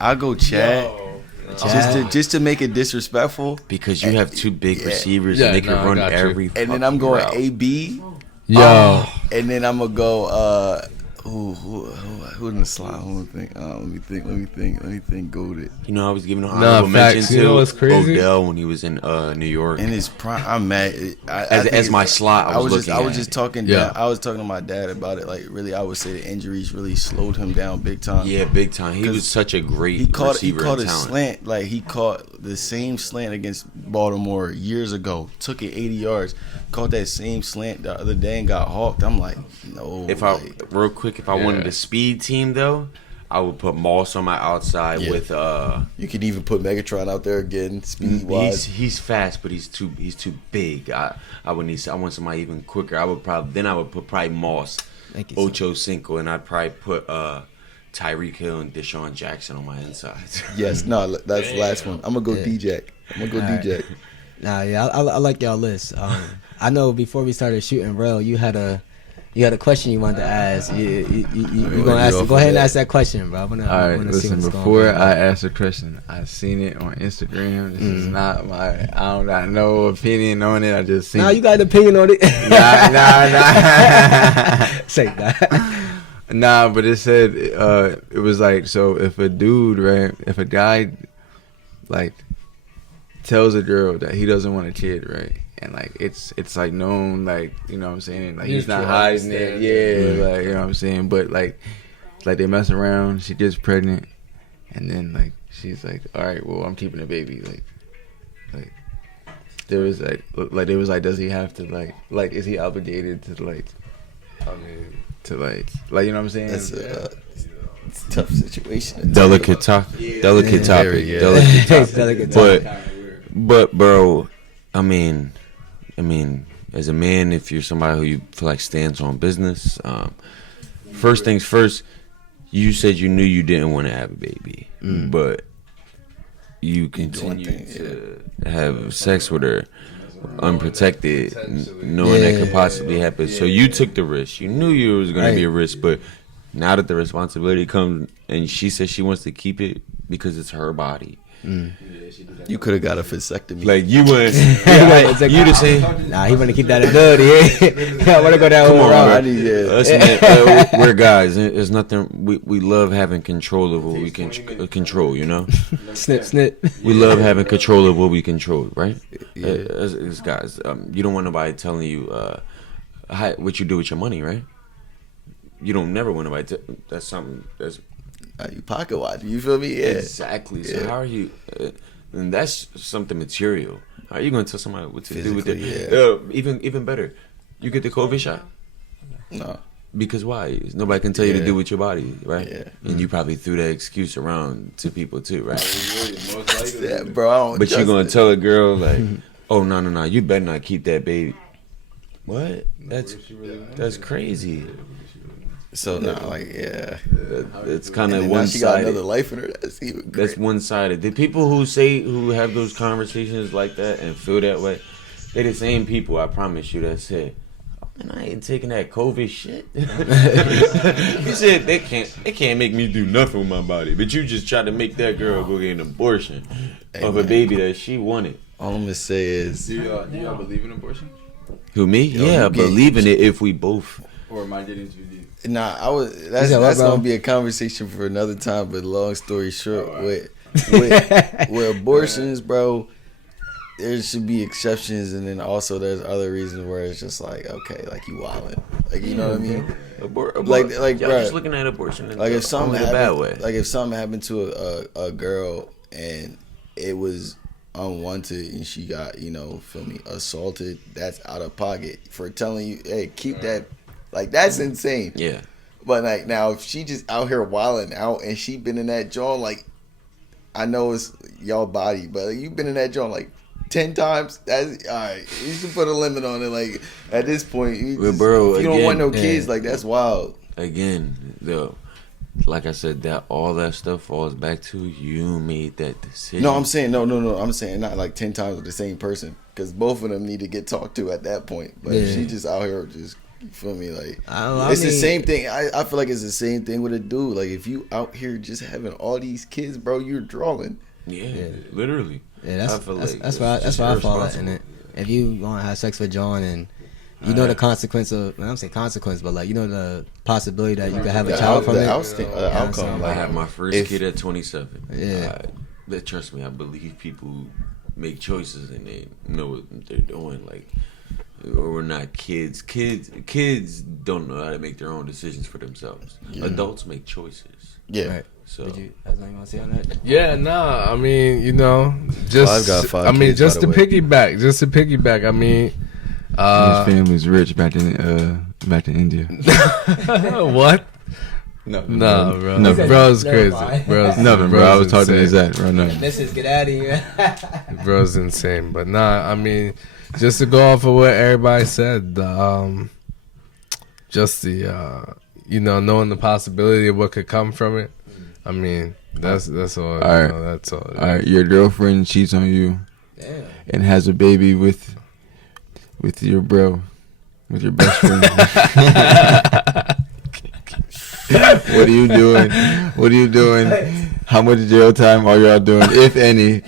I'll go Chad. Just to make it disrespectful. Because you have two big receivers Yeah, and they can I run got you. every. And then I'm going route. AB. Yo, And then I'm gonna go. Who in the slot? Let me think. Goated. You know, I was giving an Nah, honorable mention facts. You know to what's crazy? Odell when he was in New York. In his prime, I'm mad. I As think my it's- slot, I was just looking at just it. talking. Yeah. I was talking to my dad about it. Like, really, I would say the injuries really slowed him down big time. Yeah, big time. He 'Cause was such a great He caught receiver a and talent. slant. Like, he caught the same slant against Baltimore years ago. Took it 80 yards. Caught that same slant the other day and got hawked. I'm like, no. If real quick, if I wanted a speed team though, I would put Moss on my outside Yeah. with you could even put Megatron out there again, speed wise. he's fast, but he's too big. I want somebody even quicker. I would put probably Moss, Thank you, sir. Ocho Cinco, and I'd probably put Tyreek Hill and Deshaun Jackson on my insides. Yes, no, that's the last one. I'm gonna go Yeah. D-Jack. I'm gonna go All right. D-Jack. Nah, yeah, I like y'all list. I know before we started shooting, Rel, you had a question you wanted to ask. You gonna ask? off Go of ahead and that. ask that question, bro. I wanna All right, see listen. what's going Before on. I ask a question, I seen it on Instagram. This is not my. I don't got no opinion on it. I just seen. Nah, it. you got an opinion on it. Nah. Say that. Nah, but it said it was like, so if a dude, right, if a guy like tells a girl that he doesn't want a kid, right, and like it's like known, like, you know what I'm saying, like he's not Mutual hiding it, understanding. like, you know what I'm saying, but like they mess around, she gets pregnant, and then like she's like, all right, well, I'm keeping a baby, like there was like does he have to like is he obligated to like, I mean, to like you know what I'm saying? That's it's a tough situation. Delicate topic. Delicate Yeah. topic. Very, yeah. Delicate topic. Delicate But bro, I mean, as a man, if you're somebody who you feel like stands on business, first things first, you said you knew you didn't want to have a baby, but you continued to have sex with her unprotected, knowing that could possibly happen. So you took the risk. You knew you was going to be a risk, but now that the responsibility comes and she says she wants to keep it because it's her body. You could have got a vasectomy. Like you would, Exactly. you to say, Nah, he wanna keep that in dirty. Yeah, I wanna go that come whole on, route. bro. Us men, we're guys. There's nothing. We love having control of what we can control. You know, Snip, snip. we love having control of what we control. Right? Yeah. As guys, you don't want nobody telling you what you do with your money. Right? You don't never want nobody. That's something. That's You pocket watch. You feel me? Yeah. exactly. So Yeah. how are you? And that's something material. How are you going to tell somebody what to do with it? Physically, Even better, you get the COVID shot. No. Because why? Nobody can tell you to Yeah. do with your body, right? Yeah. And you probably threw that excuse around to people too, right? Yeah, bro. I don't But you're trust gonna it. tell a girl like, "Oh no, you better not keep that baby." What? That's crazy. So now, like, yeah. It's kind And of then now one she got another sided. life in her. That's even That's crazy. one sided. The people who have those conversations like that and feel that way, they're the same people. I promise you. That said, man, I ain't taking that COVID shit. He said they can't make me do nothing with my body, but you just try to make that girl go get an abortion of a man. baby that she wanted. All I'm gonna say is, Do y'all believe in abortion? Who me? Yo, Yeah, you get- believe in it if we both. Or am I getting too deep? nah. That's said what, bro? gonna be a conversation for another time. But long story short, with abortions, bro, there should be exceptions, and then also there's other reasons where it's just like, okay, like you wildin', like, you know what I mean? Like, y'all bruh, just looking at abortion in Like if something only the bad happened, way. like if something happened to a girl and it was unwanted and she got, feel me, assaulted, that's out of pocket for telling you, hey, keep that. Like, that's insane. Yeah. But like now, if she just out here wilding out and she been in that joint, like, I know it's y'all body, but like, you've been in that joint like 10 times. That's all right. You should put a limit on it. Like at this point, But bro, if you don't want no again, kids, like that's wild. Again, like I said, that all that stuff falls back to you made that decision. No, I'm saying no. I'm saying not like 10 times with the same person, because both of them need to get talked to at that point. But if Yeah. she just out here just, you feel me, like I it's the mean- same thing. I feel like it's the same thing with a dude. Like if you out here just having all these kids, bro, you're drawing. Yeah, literally. Yeah, I feel that's like that's it's why just I fall at in irresponsible. it. If you want to have sex with John and you know the consequence of. I'm saying consequence, but like you know the possibility that you could have a The child from it. outcome. I Like, had my first if- kid at 27. Yeah. Trust me, I believe people make choices and they know what they're doing. Like, we're not kids. Kids don't know how to make their own decisions for themselves. Yeah. Adults make choices. yeah. Right. So Did you? That's what you want to say on that? Yeah, nah. I mean, you know, just I've got 5 I mean, kids, just by to the way. piggyback. I mean, His family's rich back in India. what? No, Nah, bro. No, Bro's Never crazy. mind. Bro's nothing, bro. I was talking to his insane. dad right now. This is get out of here. Bro's insane. But nah, I mean, just to go off of what everybody said, just the you know, knowing the possibility of what could come from it. I mean, that's all. All right. You know, that's all. All right, your girlfriend cheats on you Damn. and has a baby with your bro, with your best friend. What are you doing? What are you doing? How much jail time are y'all doing, if any?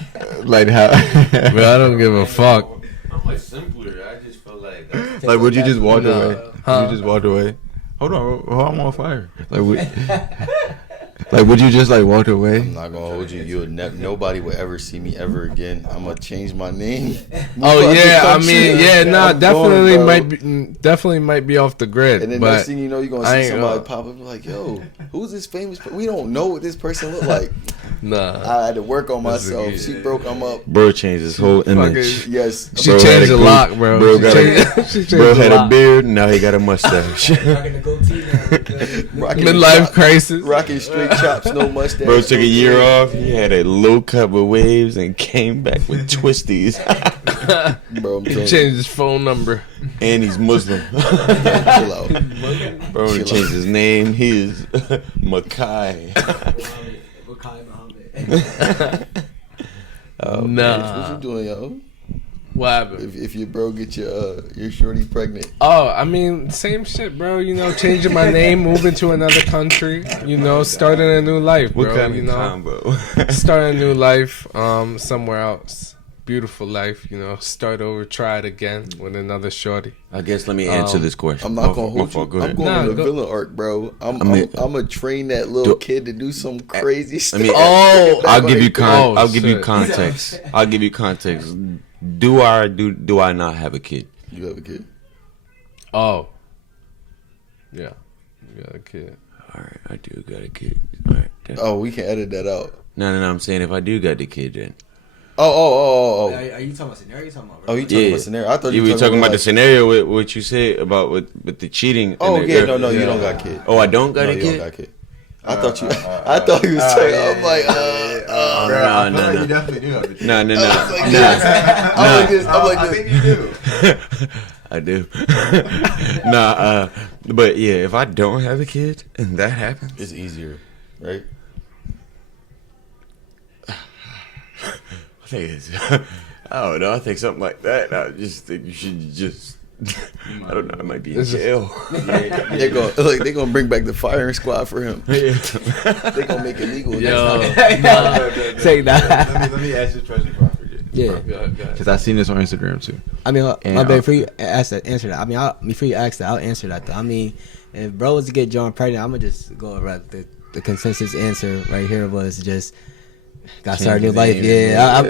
Like how? But I don't give a fuck. I'm like simpler. I just feel like Like would you just walk No. away? Huh? Would you just walk away? Hold on, I'm on fire. Like would you just like walk away? I'm not gonna hold you. Nobody will ever see me ever again. I'm gonna change my name. Oh Move out yeah, the I country. mean, yeah, nah, I'm definitely going, bro. might be off the grid. And then but next thing you know, you're gonna I see ain't somebody gonna- pop up and be like, "Yo, who's this famous? We don't know what this person look like." nah, I had to work on That's a myself. good- She broke him up. bro changed his whole image. Fucking- Yes, she Bro changed had a a lot, cool- bro. bro She got changed- she changed Bro had a lot. beard, now he got a mustache. Rocking the goatee now. rocking Midlife chop- crisis. rocking straight chops, no mustache. Bro took no a year beard. off. He had a low cut with waves and came back with twisties. Bro, I'm He telling you, changed his phone number. And he's Muslim. chill out. Bro he Chill changed out. his name. He is Makai. What Nah, you doing, yo? what happened? If your bro get your shorty pregnant, Oh, I mean, same shit, bro. You know, changing my name, moving to another country. You know, starting a new life, bro. What kind you of know, combo? starting a new life, somewhere else. Beautiful life, you know. Start over, try it again with another shorty. I guess let me answer this question. I'm not My gonna hold fault, you. go I'm ahead. going Nah, on the go- villain arc, bro. I'm mean- gonna train that little Do- kid to do some crazy stuff. I mean, Oh, I'll give you Oh, I'll give you shit. context. I'll give you context. Do I not have a kid? You have a kid? Oh, yeah, you got a kid. All right, I do got a kid. All right. then. Oh, we can edit that out. No. I'm saying if I do got the kid, then Oh. Are you talking about scenario? You talking about? Oh, you talking Yeah. about scenario? I thought you you were talking about the like, scenario with what you said about with the cheating. Oh and the yeah, girl. no, you Yeah. don't got a kid. Oh, I don't got No, a you don't kid. got a kid. I thought you. I thought he was saying. I'm like, No. definitely do have a kid. No. I'm like this. I'm like this. you do. I do. Nah, but yeah, if I don't have a kid and that happens, It's easier, right? I think it's. I don't know. I think something like that. I just think you should just. I don't know. I might be in It's just- jail. They're gonna bring back the firing squad for him. Yeah. They're gonna make it legal. Yo, Say that. Let me ask this question before I forget. Yeah. Because I seen this on Instagram too. I mean, And, my bad. Before you answer that. I mean, before you ask that, I'll answer that though. I mean, if bro was to get John pregnant, I'm gonna just go right. The consensus answer right here was just got started new life. Yeah,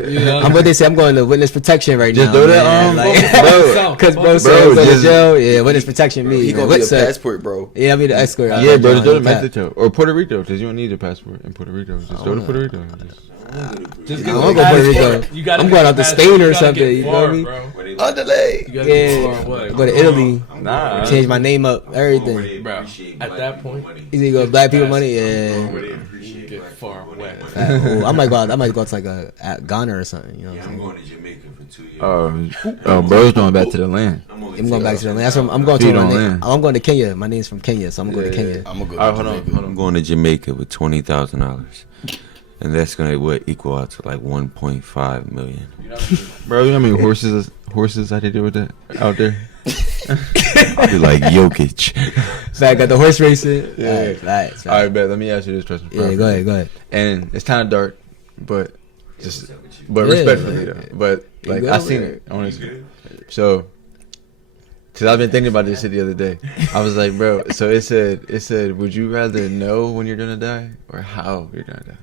I'm what they say. I'm going to witness protection right Just now. do that, man. Because bro said bro, go to just- jail. Yeah, witness protection me. He gonna be a passport, bro. Yeah, I'll be the escort. Yeah, bro, just go to John, no cap. Mexico or Puerto Rico because you don't need a passport in Puerto Rico. Just go to Puerto Rico. just I wanna go to Puerto Rico. I'm going out to Spain or something. You know what I mean? Underlay. Yeah, go to Italy. Nah, Change my name up. Everything. Bro, at that point, Either you go black people money. Yeah. get far away. Ooh, I might go out. I might go to like a Ghana or something. You know what I'm saying? going to Jamaica for 2 years. bro's going back to the land. I'm going back to the land. That's what I'm going to. Feet My on name. land. I'm going to Kenya. My name's from Kenya, so I'm going to Kenya. I'm gonna go. Alright, to hold on, Jamaica. I'm going to Jamaica with $20,000, and that's gonna equal out to like 1.5 million. Bro, you know how many horses I had to deal with that out there? I'll be like Jokic. Fact, got the horse racing. Yeah, facts. All right, bet. Let me ask you this question. Yeah, go ahead. And it's kind of dark, but Yeah. respectfully though. But You like good I over seen there? it, honestly. So Cause I've been thinking about this shit the other day. I was like, bro. So it said, would you rather know when you're gonna die or how you're gonna die?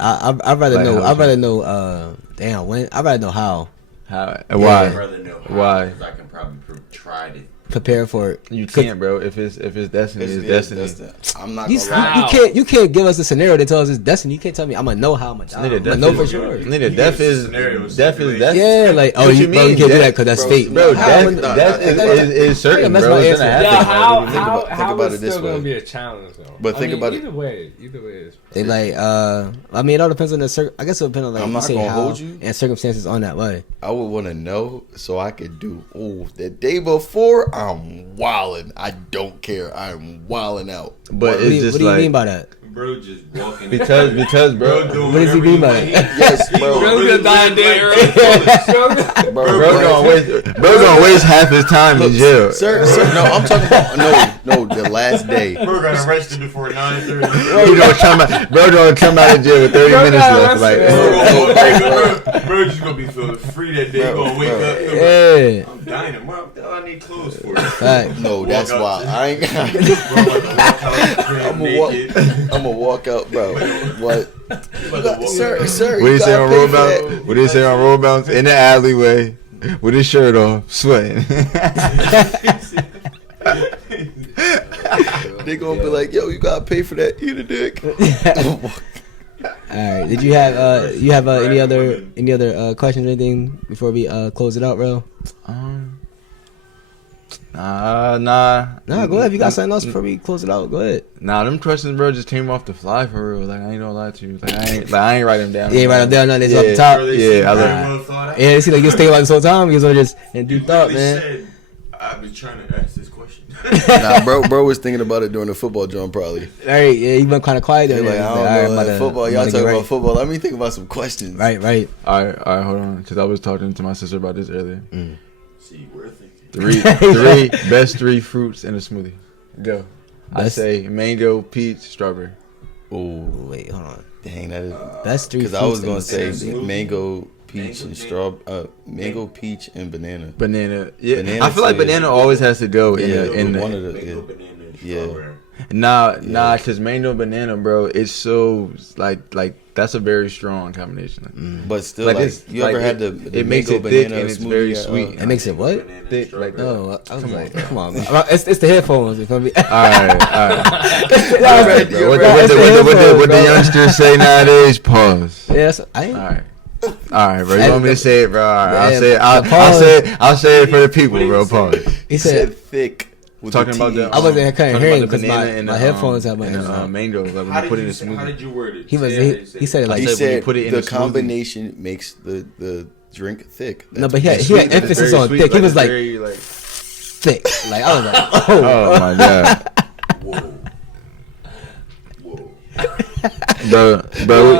I'd rather Like, know. how I'd rather know. Damn, when? I'd rather know how. How? And why? I'd rather know how, Why? 'cause I can probably try to. Prepare for it. You can't, bro. If it's destiny, it's destiny. I'm not You, gonna lie. you can't give us a scenario that tells us destiny. You can't tell me I'm gonna know how much. I'm Nigga, gonna know for sure. Nigga, death is death. Yeah, like What you can't do that because that's fate. Bro, How- death is certain, That's bro. my It's gonna answer. happen. how think about is it this still gonna way. be a challenge though? But think about it. Either way is. They like I mean it all depends on the I guess it'll depend on like I'm you not say gonna how hold you. and circumstances on that way. I would want to know so I could do. The day before, I'm wilding. I don't care. I'm wilding out. But What it's do you, just what do you like mean by that? Bro, just walking. because bro, doing What does he whatever mean by want. that? Yes, bro. Bro, gonna die a day early. bro gonna waste half his time in jail. Sir, no, I'm talking about the last day. Bro got arrested before 9:30. Bro gonna come out of jail with 30 Bro minutes got left. Like, arrested. Bro just gonna be feeling free that day. Bro, Gonna wake bro. up. Yeah, I'm dying tomorrow. I need clothes for it. fact. No, that's Walk why out I ain't. Bro, I'm about to walk out the crib naked. I'm gonna walk out, bro. What? About to walk Sir, out. sir. what do you say gotta on pay roll for that. bounce? What do you say on roll bounce? In the alleyway with his shirt off, sweating. They gonna be like, yo, you gotta pay for that. Eat a dick. All right. Did you have any other questions or anything before we close it out, bro? Nah. No, go ahead. If you got something else before we close it out, go ahead. Nah, them questions, bro, just came off the fly for real. Like, I ain't gonna lie to you. Like, I ain't write them down. Yeah, right up there, no, it's off the top. Yeah, I Very love. well thought out. Yeah, it seems like you was thinking about this whole time. You was just in deep thought, Literally man. said, I've been trying to ask this question. Nah, bro was thinking about it during the football drum, probably. All right, yeah, you been kind of quiet there. They're like, man. I He's don't like, all know, right, like, I'm about football. to Y'all get talking right. about football. Let me think about some questions. Right. All right, hold on, because I was talking to my sister about this earlier. See, we're thinking. Three best three fruits in a smoothie. Go. I Best- say mango, peach, strawberry. Oh, Wait, hold on. dang, that is. That's three. Because I was fruits gonna in say the smoothie. mango, peach, and mango, peach, and banana. Banana. Yeah, Banana I feel like too. banana always has to go in Yeah, the one of the. Mango, Yeah. banana, Yeah. strawberry. Nah, cause mango banana, bro, it's so like that's a very strong combination. But still, Like, like, it's- you like ever had it- the it makes mango it thick banana and it's smoothie very at, sweet. It makes it what? Banana, Thick, strawberry. like No, I was like, come on, man. It's the headphones. If I'm be- All right. That's Bro, what the the headphones, youngsters say nowadays? Pause. Yes, I ain't. All right, bro. You want me to say it, bro? All right, I'll Yeah, say it. pause. I'll say it for the people, bro. Pause. He He said, said thick. With Talking the about TH. the. I wasn't kind of talking hearing about the because banana my and headphones have my. and the mango. Like when How you put it in a how smoothie. did you word it? He was Say he said it I like He said when you said put it in the a smoothie. combination makes the drink thick. no, but That's he had It's emphasis very on sweet, thick. He was it's like very, thick. Like I was like, oh my god, Whoa. Whoa. bro. No. Bro,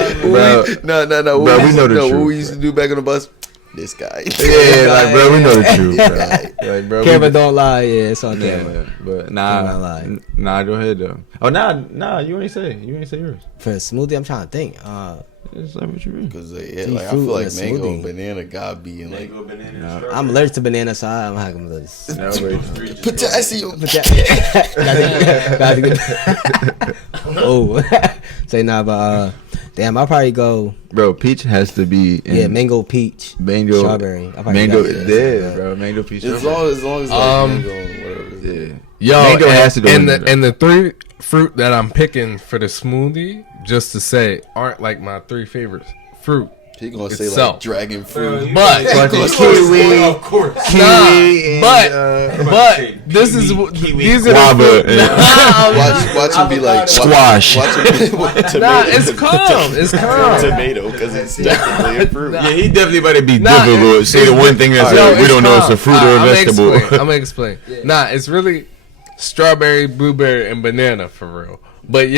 What we know the What truth, we used to do back on the bus? This guy. Yeah, like bro, we know the truth, bro. Like, bro, camera we, don't lie. Yeah, it's on camera. yeah, but I'm not nah, lying. go ahead though. Oh nah, you ain't say yours. For a smoothie, I'm trying to think. It's like what you mean? Because Tea like, I fruit feel in like a mango smoothie. and banana gotta be in like Mango, banana, and Nah. strawberry. I'm allergic to banana, so I'm having this. No, wait. potassium. Oh, say nah, but damn, I'll probably go. Bro, peach has to be in Yeah, mango, peach, mango, strawberry. I'll probably mango. go with that. Yeah, bro, mango peach. As strawberry. long as like mango and whatever. Yeah. Yo, Mango and, has to go in and there. the three fruit that I'm picking for the smoothie, just to say, aren't like my three favorite fruit. He gonna say Itself. like dragon fruit. But Kiwi, Of course. kiwi, but and, but this is these are guava, the fruit. and- Watch him be like Squash. Watch him be tomato. Nah, it's calm. It's calm. Tomato because it's technically a fruit. Yeah, he definitely better be Nah, difficult. Say the one thing that's Yo, we it's don't know it's a calm. fruit or a I'ma vegetable. explain. I'm gonna explain. Nah, it's really strawberry, blueberry, and banana for real. But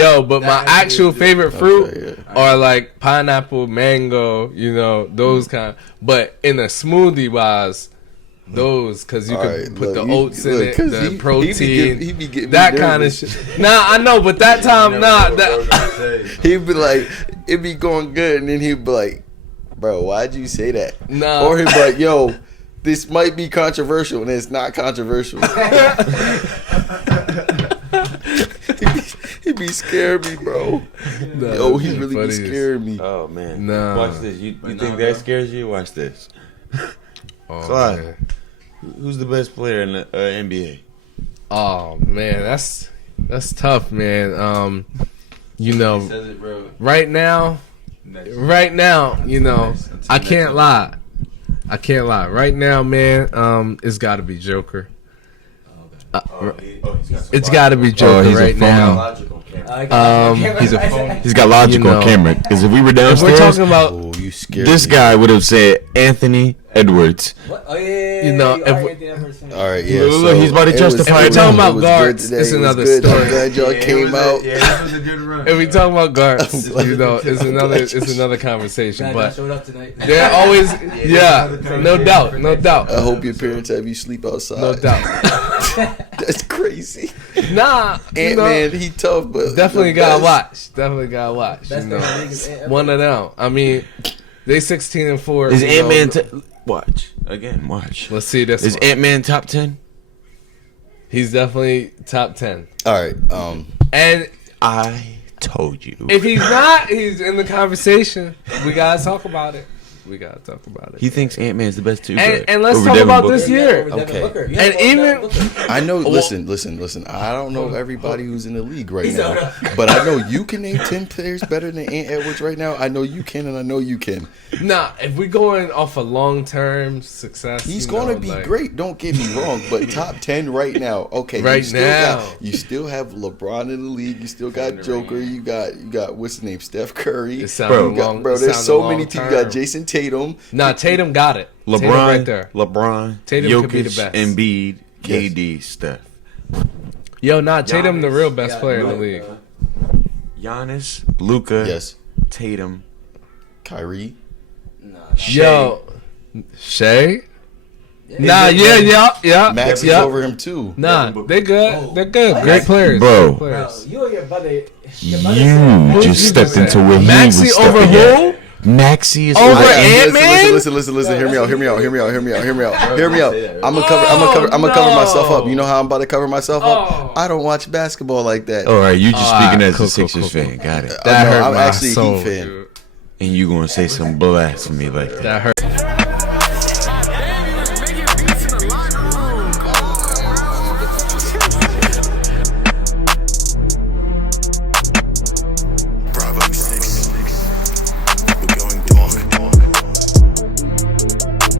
my actual favorite fruit Okay, are like pineapple, mango, you know, those kind. But in a smoothie wise, those because you All can right, put look, the you- oats in look, it, 'cause the he protein, be getting me that kind of nervous. shit. Nah, I know, but that time, He'd be like, it'd be going good, and then he'd be like, bro, why'd you say that? No. Or he'd be like, yo, This might be controversial, and it's not controversial. he be scaring me, bro. Nah, Yo, he that's really funny be as- scaring me. Oh man. Nah. Watch this. You But think nah, that bro. scares you? Watch this. Oh, Clyde. man. Who's the best player in the NBA? Oh man, that's tough, man. You know, Says it, bro. right now, you know, I can't lie. Right now, man, it's got to be Joker. It's got to be Joker he's a right now. He's got logic You know. on camera. Because if we were If downstairs, we're talking about, Oh, you scared this me. guy would have said Anthony Edwards. What? Oh yeah. You know, if we- All right, yeah. Look, look, he's about to it justify was- it now. If we're talking about it was guards, good today. it's It was another good. story. I'm glad y'all came out. Yeah, this was a good run. if we talking about guards, I'm glad- you know, it's I'm glad it's you- another conversation. Glad But y'all showed up tonight. they're always, yeah, no doubt. I hope your parents have you sleep outside. No doubt. That's crazy. Nah, you Ant know, Man, he tough, but definitely the gotta best- watch. Definitely gotta watch. Best You thing in the know, league is Ant- one of them. I mean, they 16-4. Is you Ant Man? know. Watch again. Watch. Let's see this. Is one. Ant Man top 10? He's definitely top 10. All right. And I told you. if he's not, he's in the conversation. We gotta talk about it. He thinks Ant Man's the best too. And let's talk about this year. Over Devin Okay. Booker. You And have to even- Devin Booker. I know. Listen. I don't know everybody who's in the league right now, but I know you can name 10 players better than Ant Edwards right now. I know you can, and I know you can. Nah, if we going off a long-term success, He's you gonna know, be like- great. Don't get me wrong, but top 10 right now. Okay, Right you still now. you still have LeBron in the league. You still got Joker. You got what's his name, Steph Curry. It sounded You got- long- bro, it there's sounded so many teams. You long-term. got Jason Tatum. Nah, Tatum got it. Tatum LeBron, right there. LeBron, Tatum Jokic, could be the best. Embiid, KD, Steph, Yo, nah, Tatum the Giannis. real best Yeah, player in the Luka. league. Giannis, Luca, Yes, Tatum. Kyrie. Nah, Yo, Shay. Nah, yeah. Max is yeah. over him too. Nah, they good. Oh. They're good. Great players. Bro. Great bro, players. you and your brother. You Who just you stepped just into said? where he Maxey was over stepping at. who? Maxey is Over over Ant-Man? Listen. Hear me out. I'm gonna cover myself up. You know how I'm about to cover myself up? I don't watch basketball like that. All right, you just All speaking right, as cool, a Sixers cool. fan. Got it. That No, hurt I'm my actually a soul. Heat fan. Dude. And you gonna say some blasphemy like that? That hurt.